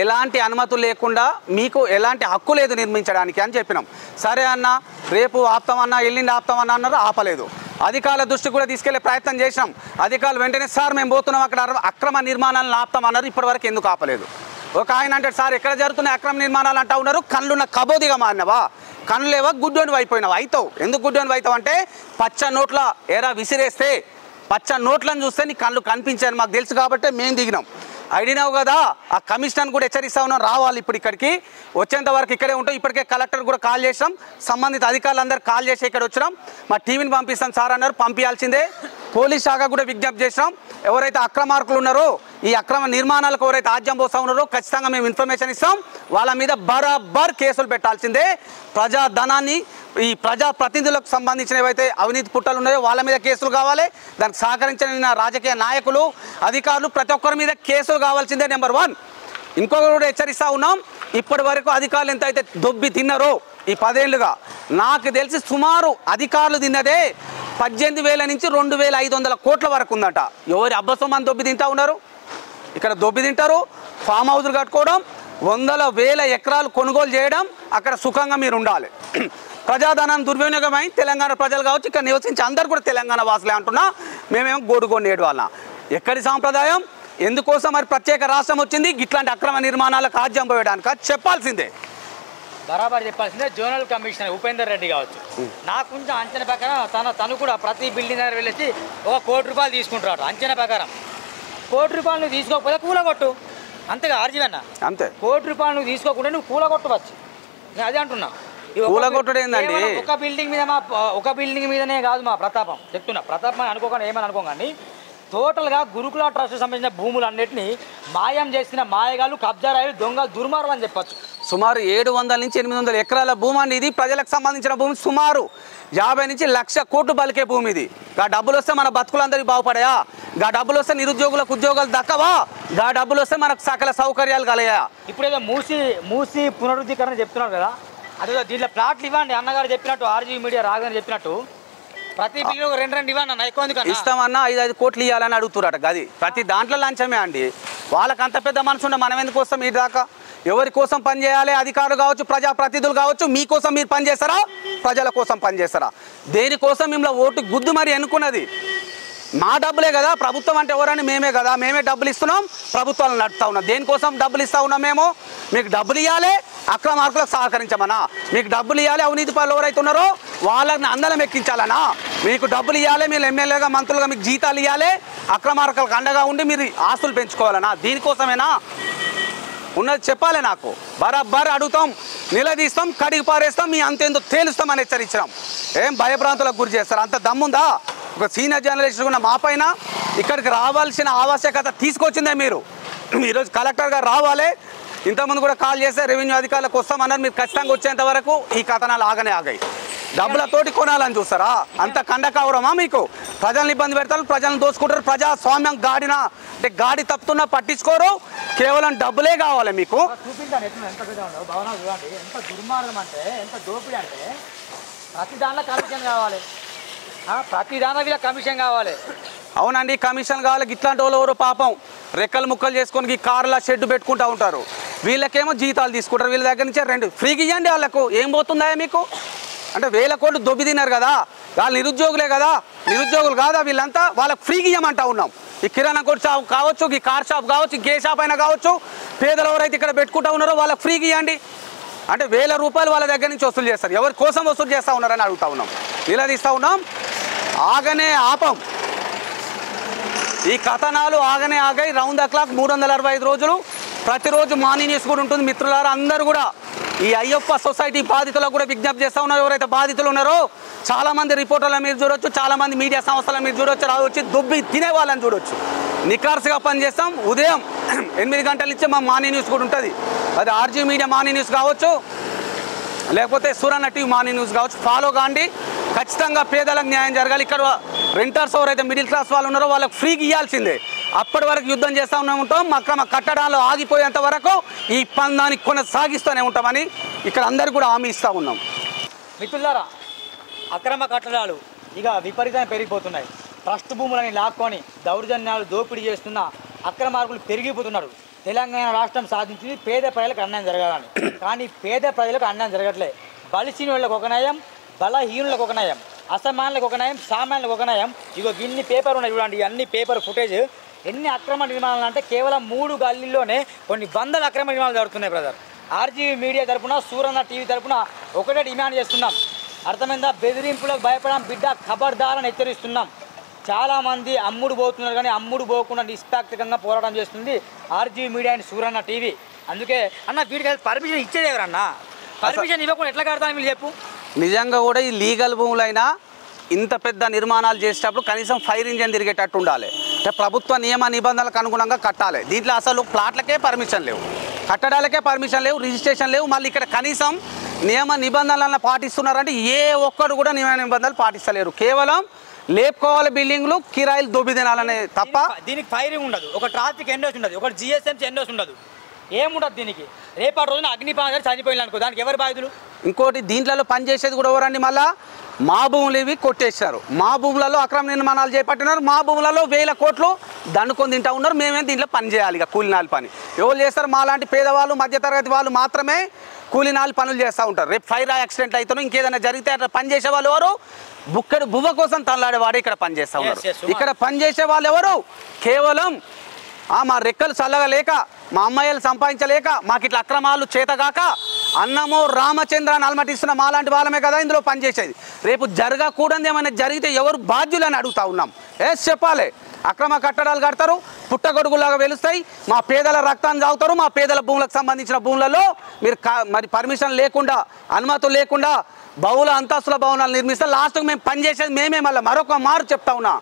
ఎలాంటి అనుమతులు లేకుండా మీకు ఎలాంటి హక్కు లేదు నిర్మించడానికి అని చెప్పినాం. సరే అన్న, రేపు ఆపుతామన్నా, ఎల్లుండి ఆపుతామన్నా అన్నారు, ఆపలేదు. అధికారుల దృష్టి కూడా తీసుకెళ్లే ప్రయత్నం చేసినాం. అధికారులు వెంటనే సార్ మేము పోతున్నాం, అక్కడ అక్రమ నిర్మాణాలను ఆపుతామన్నారు, ఇప్పటివరకు ఎందుకు ఆపలేదు? ఒక ఆయన అంటే సార్ ఎక్కడ జరుగుతున్నాయి అక్రమ నిర్మాణాలు అంటూ ఉన్నారు. కళ్ళున్న కబోదిగా మారినవా? కళ్ళు లేవా? గుడ్డోని అయిపోయినావు. అవుతావు. ఎందుకు గుడ్డోని అవుతావు అంటే పచ్చ నోట్ల ఎరా విసిరేస్తే పచ్చ నోట్లను చూస్తే నీ కళ్ళు కనిపించాను మాకు తెలుసు కాబట్టి మేము దిగినాం. అడిగినావు కదా, ఆ కమిషనర్ కూడా హెచ్చరిస్తా ఉన్నాం, రావాలి ఇప్పుడు ఇక్కడికి, వచ్చేంత వరకు ఇక్కడే ఉంటాం. ఇప్పటికే కలెక్టర్ కూడా కాల్ చేసాం, సంబంధిత అధికారులందరూ కాల్ చేసి ఇక్కడ వచ్చినాం. మా టీవీని పంపిస్తాం సార్ అన్నారు, పంపించాల్సిందే. పోలీస్ శాఖ కూడా విజ్ఞప్తి చేసినాం. ఎవరైతే అక్రమార్కులు ఉన్నారో, ఈ అక్రమ నిర్మాణాలకు ఎవరైతే ఆజ్యం పోస్తూ ఉన్నారో ఖచ్చితంగా మేము ఇన్ఫర్మేషన్ ఇస్తాం. వాళ్ళ మీద బరాబర్ కేసులు పెట్టాల్సిందే. ప్రజా ధనాన్ని, ఈ ప్రజా ప్రతినిధులకు సంబంధించిన ఏవైతే అవినీతి పుట్టలు ఉన్నాయో వాళ్ళ మీద కేసులు కావాలి. దానికి సహకరించిన రాజకీయ నాయకులు, అధికారులు ప్రతి ఒక్కరి మీద కేసులు కావాల్సిందే. నెంబర్ 1. ఇంకొకరు కూడా హెచ్చరిస్తూ ఉన్నాం, ఇప్పటి వరకు అధికారులు ఎంత అయితే దొబ్బి తిన్నారో ఈ 10 ఏళ్ళుగా నాకు తెలిసి సుమారు అధికారులు తిన్నదే 18,000 నుంచి 2,500 కోట్ల వరకు ఉందట. ఎవరి అబ్బసం అని దొబ్బి తింటా ఉన్నారు. ఇక్కడ దొబ్బి తింటారు, ఫామ్ హౌస్లు కట్టుకోవడం, వందల వేల ఎకరాలు కొనుగోలు చేయడం, అక్కడ సుఖంగా మీరు ఉండాలి. ప్రజాధనాన్ని దుర్వినియోగమై తెలంగాణ ప్రజలు కావచ్చు, ఇక్కడ నివసించి అందరు కూడా తెలంగాణ వాసులే అంటున్నా. మేమేమో గోడుగొండేడు వాళ్ళ ఎక్కడి సాంప్రదాయం, ఎందుకోసం మరి ప్రత్యేక రాష్ట్రం వచ్చింది? ఇట్లాంటి అక్రమ నిర్మాణాలకు ఆజ్యం పోయడానికి చెప్పాల్సిందే, బరాబర్ చెప్పాల్సిందే. జోనల్ కమిషనర్ ఉపేందర్ రెడ్డి కావచ్చు, నాకు కొంచెం అంచనా ప్రకారం తను కూడా ప్రతి బిల్డింగ్ దగ్గర వెళ్ళి ₹1 కోటి తీసుకుంటాడు. అంచనా ప్రకారం ₹1 కోటి నువ్వు తీసుకోకపోతే కూలగొట్టు, అంతేగా ఆర్జీవన్న? అంతే. ₹1 కోటి నువ్వు తీసుకోకుండా నువ్వు కూలగొట్టవచ్చు. నేను అదే అంటున్నా. కూలగొట్టుడు ఏందండి? ఒక బిల్డింగ్ మీదనే కాదు మా ప్రతాపం, చెప్తున్నా. ప్రతాపం అని అనుకోకండి, ఏమని అనుకోకండి. టోటల్గా గురుకుల ట్రస్ట్ సంబంధించిన భూములన్నింటినీ మాయం చేసిన మాయగాళ్ళు, కబ్జారాయులు, దొంగలు, దుర్మార్గులు అని చెప్పచ్చు. సుమారు 700 నుంచి 800 ఎకరాల భూమి అండి ఇది. ప్రజలకు సంబంధించిన భూమి సుమారు 50 నుంచి 1,00,000 కోట్లు బలికే భూమి ఇది. గా డబ్బులు వస్తే మన బతుకులందరికీ బాగుపడాయా? గా డబ్బులు వస్తే నిరుద్యోగులకు ఉద్యోగాలు దక్కవా? గా డబ్బులు వస్తే మనకు సకల సౌకర్యాలు కలయా? ఇప్పుడు ఏదో మూసి పునరుద్ధీకరణ చెప్తున్నారు కదా, అదే దీంట్లో ప్లాట్లు ఇవ్వండి అన్నగారు చెప్పినట్టు, ఆర్జీవీ మీడియా రాగానే చెప్పినట్టు. ప్రతి బిల్లు 2 ఇవ్వండి అన్న, ఎక్కువ ఎందుకన్నా? ఇస్తామన్నా 5 కోట్లు ఇవ్వాలని అడుగుతున్నారట. గది ప్రతి దాంట్లో లంచమే అండి. వాళ్ళకి అంత పెద్ద మనసు ఉండే మనం ఎందుకు వస్తాం ఈ దాకా? ఎవరి కోసం పనిచేయాలి? అధికారులు కావచ్చు, ప్రజాప్రతినిధులు కావచ్చు. మీకోసం మీరు పనిచేస్తారా? ప్రజల కోసం పనిచేస్తారా? దేనికోసం మిమ్మల్ని ఓటు గుద్దు మరి ఎన్నుకున్నది? మా డబ్బులే కదా. ప్రభుత్వం అంటే ఎవరని మేమే కదా. మేమే డబ్బులు ఇస్తున్నాం, ప్రభుత్వాలను నడుపుతా ఉన్నాం. దేనికోసం డబ్బులు ఇస్తా ఉన్నాం మేము? మీకు డబ్బులు ఇవ్వాలి, అక్రమార్కులకు సహకరించమనా? మీకు డబ్బులు ఇవ్వాలి, అవినీతి పనులు ఎవరైతే ఉన్నారో వాళ్ళని అందలం ఎక్కించాలనా? మీకు డబ్బులు ఇవ్వాలి, మీరు ఎమ్మెల్యేగా మంత్రులుగా మీకు జీతాలు ఇవ్వాలి, అక్రమార్కులకు అండగా ఉండి మీరు ఆస్తులు పెంచుకోవాలనా? దీనికోసమేనా ఉన్నది? చెప్పాలి నాకు. బరాబర్ అడుగుతాం, నిలదీస్తాం, కడిగి పారేస్తాం, మీ అంతేందో తేలుస్తామని హెచ్చరించాం. ఏం భయభ్రాంతులకు గురి చేస్తారు? అంత దమ్ముందా? ఒక సీనియర్ జర్నలిస్ట్ ఉన్న మా పైన ఇక్కడికి రావాల్సిన ఆవశ్యకత తీసుకొచ్చిందే మీరు. ఈరోజు కలెక్టర్ గారు రావాలి. ఇంతకుముందు కూడా కాల్ చేస్తే రెవెన్యూ అధికారులకు వస్తామన్నారు. మీరు ఖచ్చితంగా వచ్చేంత వరకు ఈ కథనాలు ఆగాయి. డబ్బులతోటి కొనాలని చూస్తారా? అంత కండకావరమా మీకు? ప్రజలను ఇబ్బంది పెడతారు, ప్రజలను దోచుకుంటారు. ప్రజాస్వామ్యం గాడిన అంటే గాడి తప్పుతున్నా పట్టించుకోరు. కేవలం డబ్బులే కావాలి మీకు. చూపించాను ఎంత పెద్ద ఉండవు భవనాలు చూడండి. ఎంత దుర్మార్గం అంటే, ఎంత దోపిడీ అంటే, ప్రతి దాంట్లో కమిషన్ కావాలి, ప్రతి దాంట్లో వీళ్ళ కమిషన్ కావాలి. అవునండి, కమిషన్ కావాలి. ఇట్లాంటి వాళ్ళు ఎవరు పాపం రెక్కలు ముక్కలు చేసుకొని ఈ కార్ల షెడ్ పెట్టుకుంటూ ఉంటారు. వీళ్ళకేమో జీతాలు తీసుకుంటారు. వీళ్ళ దగ్గర నుంచే 2 ఫ్రీగా ఇవ్వండి. వాళ్ళకు ఏం పోతుందా మీకు? అంటే 1000 కోట్లు దొబ్బి తిన్నారు కదా. వాళ్ళు నిరుద్యోగులే కదా. నిరుద్యోగులు కాదా వీళ్ళంతా? వాళ్ళకి ఫ్రీగా ఇవ్వమంటా ఉన్నాం. ఈ కిరాణా కొట్టు షాప్ కావచ్చు, ఈ కార్ షాప్ కావచ్చు, ఈ గే షాప్ అయినా కావచ్చు. పేదలు ఎవరైతే ఇక్కడ పెట్టుకుంటా ఉన్నారో వాళ్ళకి ఫ్రీగా ఇవ్వండి. అంటే 1000 రూపాయలు వాళ్ళ దగ్గర నుంచి వసూలు చేస్తారు. ఎవరి కోసం వసూలు చేస్తూ ఉన్నారని అడుగుతా ఉన్నాం, నిలదీస్తూ ఉన్నాం. ఆగనే ఆపం. ఈ కథనాలు ఆగాయి. రౌండ్ ద క్లాక్ 365 రోజులు. ప్రతిరోజు మార్నింగ్ న్యూస్ కూడా ఉంటుంది. మిత్రులారా అందరూ కూడా ఈ అయ్యప్ప సొసైటీ బాధితులకు కూడా విజ్ఞప్తి చేస్తూ ఉన్నారు. ఎవరైతే బాధితులు ఉన్నారో చాలామంది రిపోర్టర్ల మీరు చూడొచ్చు, చాలామంది మీడియా సంస్థల మీరు చూడొచ్చు, రావచ్చు దుబ్బి తినే వాళ్ళని చూడొచ్చు. నికార్సుగా పనిచేస్తాం. ఉదయం 8 గంటల నుంచి మా మార్నింగ్ న్యూస్ కూడా ఉంటుంది. అది ఆర్జీ మీడియా మార్నింగ్ న్యూస్ కావచ్చు, లేకపోతే సురన్న టీవీ మార్నింగ్ న్యూస్ కావచ్చు. ఫాలో కాండి. ఖచ్చితంగా పేదలకు న్యాయం జరగాలి. ఇక్కడ రెంటర్స్ ఎవరైతే మిడిల్ క్లాస్ వాళ్ళు ఉన్నారో వాళ్ళకి ఫ్రీగా ఇవ్వాల్సిందే. అప్పటి వరకు యుద్ధం చేస్తూ ఉంటాం. అక్రమ కట్టడాలు ఆగిపోయేంత వరకు ఈ పందాన్ని కొనసాగిస్తూనే ఉంటామని ఇక్కడ అందరికీ కూడా హామీ ఇస్తూ ఉన్నాం. మిత్రులారా, అక్రమ కట్టడాలు ఇక విపరీతంగా పెరిగిపోతున్నాయి. ట్రస్ట్ భూములని లాక్కొని దౌర్జన్యాలు దోపిడీ చేస్తున్న అక్రమార్కులు పెరిగిపోతున్నారు. తెలంగాణ రాష్ట్రం సాధించింది పేద ప్రజలకు అన్యాయం జరగాలని. కానీ పేద ప్రజలకు అన్యాయం జరగట్లేదు. బలిసిన వాళ్ళకి ఒక న్యాయం, బలహీనులకు ఒక న్యాయం, అసమానులకు ఒక న్యాయం, సామాన్యులకు ఒక న్యాయం. ఇగో ఇన్ని పేపర్ ఉన్నాయి చూడండి. అన్ని పేపర్ ఫుటేజ్. ఎన్ని అక్రమ నిర్మాణాలు అంటే కేవలం 3 గల్లీల్లోనే కొన్ని వందల అక్రమ నిర్మాణాలు జరుగుతున్నాయి బ్రదర్. ఆర్జీవీ మీడియా తరఫున, సూరన్న టీవీ తరఫున ఒకటే డిమాండ్ చేస్తున్నాం. అర్థమైందా? బెదిరింపులకు భయపడడం బిడ్డ ఖబర్దారని హెచ్చరిస్తున్నాం. చాలామంది అమ్ముడు పోతున్నారు, కానీ అమ్ముడు పోకుండా నిష్పాక్షికంగా పోరాటం చేస్తుంది RGV media and Suranna TV. అందుకే అన్న వీటికి పర్మిషన్ ఇచ్చేది ఎవరన్నా? పర్మిషన్ ఇవ్వకుండా ఎట్లా కడతాను మీరు చెప్పు. నిజంగా కూడా ఈ లీగల్ భూములైనా ఇంత పెద్ద నిర్మాణాలు చేసేటప్పుడు కనీసం ఫైర్ ఇంజన్ తిరిగేటట్టు ఉండాలి. అంటే ప్రభుత్వ నియమ నిబంధనలకు అనుగుణంగా కట్టాలి. దీంట్లో అసలు ప్లాట్లకే పర్మిషన్ లేవు, కట్టడాలకే పర్మిషన్ లేవు, రిజిస్ట్రేషన్ లేవు. మళ్ళీ ఇక్కడ కనీసం నియమ నిబంధనలను పాటిస్తున్నారంటే ఏ ఒక్కరు కూడా నియమ నిబంధనలు పాటిస్తలేరు. కేవలం లేపుకోవాలి బిల్డింగ్లు, కిరాయిలు దొబ్బి తినాలనే తప్ప దీనికి ఫైరింగ్ ఉండదు, ఒక ట్రాఫిక్ ఎండోస్ ఉండదు, ఒక జిఎస్ఎంసీ ఎండోస్ ఉండదు, ఏముండదు దీనికి. రేపటి రోజున అగ్నిపాలు చనిపోయిన అనుకో, దానికి ఎవరు బాధితులు? ఇంకోటి దీంట్లో పనిచేసేది కూడా ఎవరండి? మళ్ళీ మా భూములు ఇవి కొట్టేశారు. మా భూములలో అక్రమ నిర్మాణాలు చేపట్టినారు. మా భూములలో 1000 కోట్లు దండుకొని తింటా ఉన్నారు. మేమేం దీంట్లో పని చేయాలి? ఇక కూలినాలి పని ఎవరు చేస్తారు? మా లాంటి పేదవాళ్ళు, మధ్యతరగతి వాళ్ళు మాత్రమే కూలినాలి పనులు చేస్తూ ఉంటారు. రేపు ఫైర్ యాక్సిడెంట్ అవుతాను, ఇంకేదైనా జరిగితే అట్లా పని చేసే వాళ్ళు ఎవరు? బుక్కడు బువ్వ కోసం తల్లాడేవాడే ఇక్కడ పని చేస్తూ ఉన్నారు. ఇక్కడ పని చేసే వాళ్ళు ఎవరు? కేవలం మా రెక్కలు చల్లగా లేక, మా అమ్మాయిలు సంపాదించలేక, మాకు ఇట్లా అక్రమాలు చేతగాక అన్నమో రామచంద్ర అని అలమటిస్తున్న మాలాంటి వాళ్ళమే కదా ఇందులో పనిచేసేది. రేపు జరగకూడదు ఏమైనా జరిగితే ఎవరు బాధ్యులని అడుగుతా ఉన్నాం. చెప్పాలి. అక్రమ కట్టడాలు కడతారు, పుట్టగొడుగులాగా వెలుస్తాయి, మా పేదల రక్తాన్ని తాగుతారు, మా పేదల భూములకు సంబంధించిన భూములలో మీరు మరి పర్మిషన్ లేకుండా, అనుమతులు లేకుండా బహుళ అంతస్తుల భవనాలు నిర్మిస్తే లాస్ట్కి మేము పనిచేసేది మేమే. మళ్ళీ మరొక మారు చెప్తా ఉన్నా,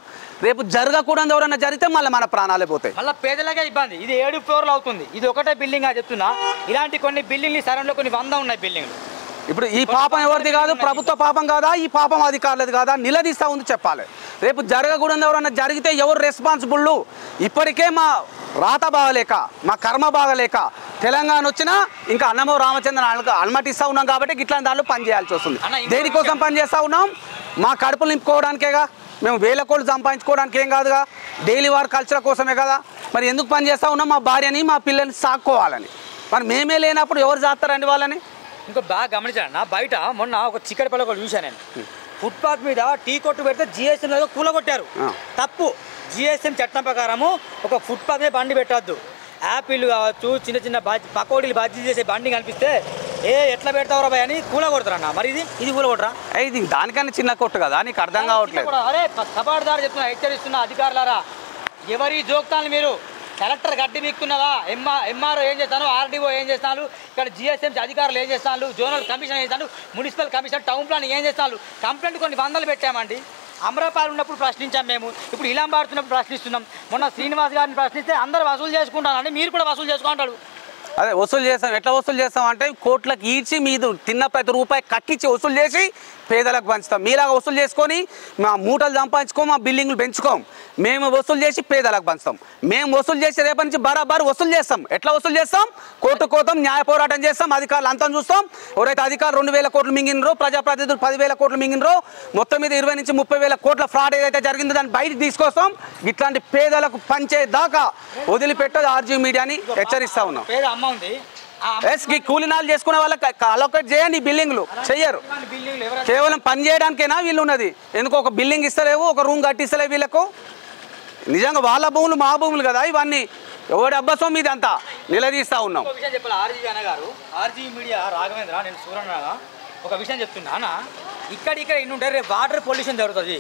రేపు జరగకూడదు ఎవరైనా జరిగితే మళ్ళీ మన ప్రాణాలే పోతాయి. మళ్ళీ పేదలకే ఇబ్బంది. ఇది 7 ఫ్లోర్లు అవుతుంది, ఇది ఒకటే బిల్డింగ్ అని చెప్తున్నా. ఇలాంటి కొన్ని బిల్డింగ్లు సరౌండ్లో కొన్ని 100 ఉన్నాయి బిల్డింగ్లు. ఇప్పుడు ఈ పాపం ఎవరిది కాదు, ప్రభుత్వ పాపం కాదా, ఈ పాపం అధికారులది కాదా, నిలదీస్తూ ఉంది చెప్పాలి. రేపు జరగకూడదు ఎవరన్నా జరిగితే ఎవరు రెస్పాన్సిబుల్? ఇప్పటికే మా రాత బాగలేక, మా కర్మ బాగలేక తెలంగాణ వచ్చినా ఇంకా అన్నమో రామచంద్ర అనుమతిస్తూ ఉన్నాం కాబట్టి ఇట్లాంటి దాంట్లో పని చేయాల్సి వస్తుంది. దేనికోసం పని చేస్తూ ఉన్నాం? మా కడుపులు నింపుకోవడానికేగా. మేము వేల కోట్లు సంపాదించుకోవడానికి ఏం కాదుగా, డైలీ వార్ కల్చర్ కోసమే కదా. మరి ఎందుకు పని చేస్తూ ఉన్నాం? మా భార్యని మా పిల్లల్ని సాక్కోవాలని. మరి మేమే లేనప్పుడు ఎవరు చేస్తారండి వాళ్ళని? ఇంకో బాగా గమనించాను, బయట మొన్న ఒక చిక్కడపల్లి ఒకటి చూశాను నేను. ఫుట్పాత్ మీద టీ కొట్టు పెడితే జిఎస్ఎం కూలగొట్టారు. తప్పు. జిఎస్ఎం చట్టం ప్రకారము ఒక ఫుట్పాత్ మీద బండి పెట్టద్దు. యాపిల్ కావచ్చు, చిన్న చిన్న పకోడీలు బజ్జీ చేసే బండి కనిపిస్తే ఎట్లా పెడతావురా భయ అని కూలగొడతారన్న. మరి ఇది కూలగొట్టరా? ఇది దానికన్నా చిన్న కొట్టు కదా, నీకు అర్థం కావట్లేదు. అరే కబార్దారు చెప్తున్నా, హెచ్చరిస్తున్నా అధికారులారా, ఎవరి జోక్తాన్ని మీరు కలెక్టర్ గడ్డి మీక్కున్నదా, ఎంఆర్ఓ ఏం చేస్తాను, ఆర్డీఓ ఏం చేస్తాను, ఇక్కడ జిఎస్ఎంసీ అధికారులు ఏం చేస్తాను, జోనల్ కమిషన్ ఏం చేస్తాను, మున్సిపల్ కమిషన్, టౌన్ ప్లాన్ ఏం చేస్తాను. కంప్లైంట్ కొన్ని 100 పెట్టామండి. అమరాపాలు ఉన్నప్పుడు ప్రశ్నించాం మేము, ఇప్పుడు ఇలాం పాడుతున్నప్పుడు ప్రశ్నిస్తున్నాం. మొన్న శ్రీనివాస్ గారిని ప్రశ్నిస్తే అందరూ వసూలు చేసుకుంటానండి, మీరు కూడా వసూలు చేసుకుంటాడు. అదే వసూలు చేస్తాం. ఎట్లా వసూలు చేస్తాం అంటే కోట్లకు ఈడ్చి మీరు తిన్న ప్రతి రూపాయి కక్కించి వసూలు చేసి పేదలకు పంచుతాం. మీలాగా వసూలు చేసుకొని మా మూటలు సంపాదించుకో, మా బిల్డింగ్లు పెంచుకోం. మేము వసూలు చేసి పేదలకు పంచుతాం. మేము వసూలు చేసి రేపటి నుంచి బరాబర్ వసూలు చేస్తాం. ఎట్లా వసూలు చేస్తాం? కోర్టు కోతం న్యాయ పోరాటం చేస్తాం. అధికారులు అంతా చూస్తాం. ఎవరైతే అధికారులు 2,000 కోట్లు మింగినరో, ప్రజాప్రతినిధులు 10,000 కోట్లు మింగినరో, మొత్తం మీద 20 నుంచి 30,000 కోట్ల ఫ్రాడ్ ఏదైతే జరిగిందో దాన్ని బయటకు తీసుకొస్తాం. ఇట్లాంటి పేదలకు పంచే దాకా వదిలిపెట్టదు ఆర్జీ మీడియాని హెచ్చరిస్తా ఉన్నాం. కూలినాలు చేసుకునే వాళ్ళకి అలొకేట్ చేయండి. బిల్డింగ్లు చెయ్యరు, కేవలం పని చేయడానికైనా వీళ్ళు ఉన్నది. ఎందుకు ఒక బిల్డింగ్ ఇస్తలేవు, ఒక రూమ్ కట్టిస్తలేవు వీళ్ళకు? నిజంగా వాళ్ళ భూములు మా భూములు కదా ఇవన్నీ. ఎవరి అబ్బసం మీద అంతా నిలదీస్తా ఉన్నాం. ఆర్జీ మీడియా రాఘవేంద్ర, నేను సూర్యనాగా ఒక విషయం చెప్తున్నా అన్న, ఇక్కడ ఇన్ని ఉంటారు, రేపు వాటర్ పొల్యూషన్ జరుగుతుంది,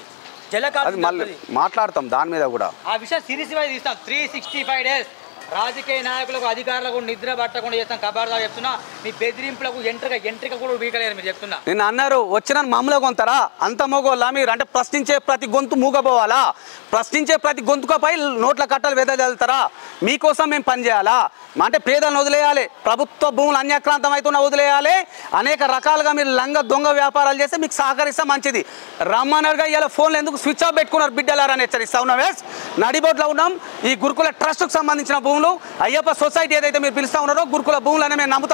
అది మళ్ళీ మాట్లాడతాం దాని మీద కూడా. ఆ విషయం సిరీస్ వైజ్ తీస్తాం. 365 days రాజకీయ నాయకులకు, అధికారులకు నిద్ర పట్టకుండా చేస్తాం. కబార్దారు చెప్తున్నా, మీ బెదిరింపులకు ఎంట్రిక కూడా వీకలేరు మీరు చెప్తున్నా. నిన్న అన్నారు వచ్చిన మమ్మల్ని కొంటారా, అంత మోగోళ్ళ మీరు అంటే ప్రశ్నించే ప్రతి గొంతు మూగపోవాలా? ప్రశ్నించే ప్రతి గొంతుకపై నోట్ల కట్టలు వెదజల్లుతారా? మీకోసం మేము పనిచేయాలా? అంటే పేదలను వదిలేయాలి, ప్రభుత్వ భూములు అన్యాక్రాంతం అవుతున్నా వదిలేయాలి. అనేక రకాలుగా మీరు లంగ దొంగ వ్యాపారాలు చేస్తే మీకు సహకరిస్తే మంచిది. రమ్మన్నర్గా ఇలా ఫోన్లు ఎందుకు స్విచ్ ఆఫ్ పెట్టుకున్నారు బిడ్డలారని హెచ్చరిస్తా ఉన్నాం. నడిబోట్లో ఉన్నాం. ఈ గురుకుల ట్రస్ట్కు సంబంధించిన భూములు, అయ్యప్ప సొసైటీ ఏదైతే మీరు పిలుస్తా ఉన్నారో గురుకుల భూములని మేము నమ్ముతాం.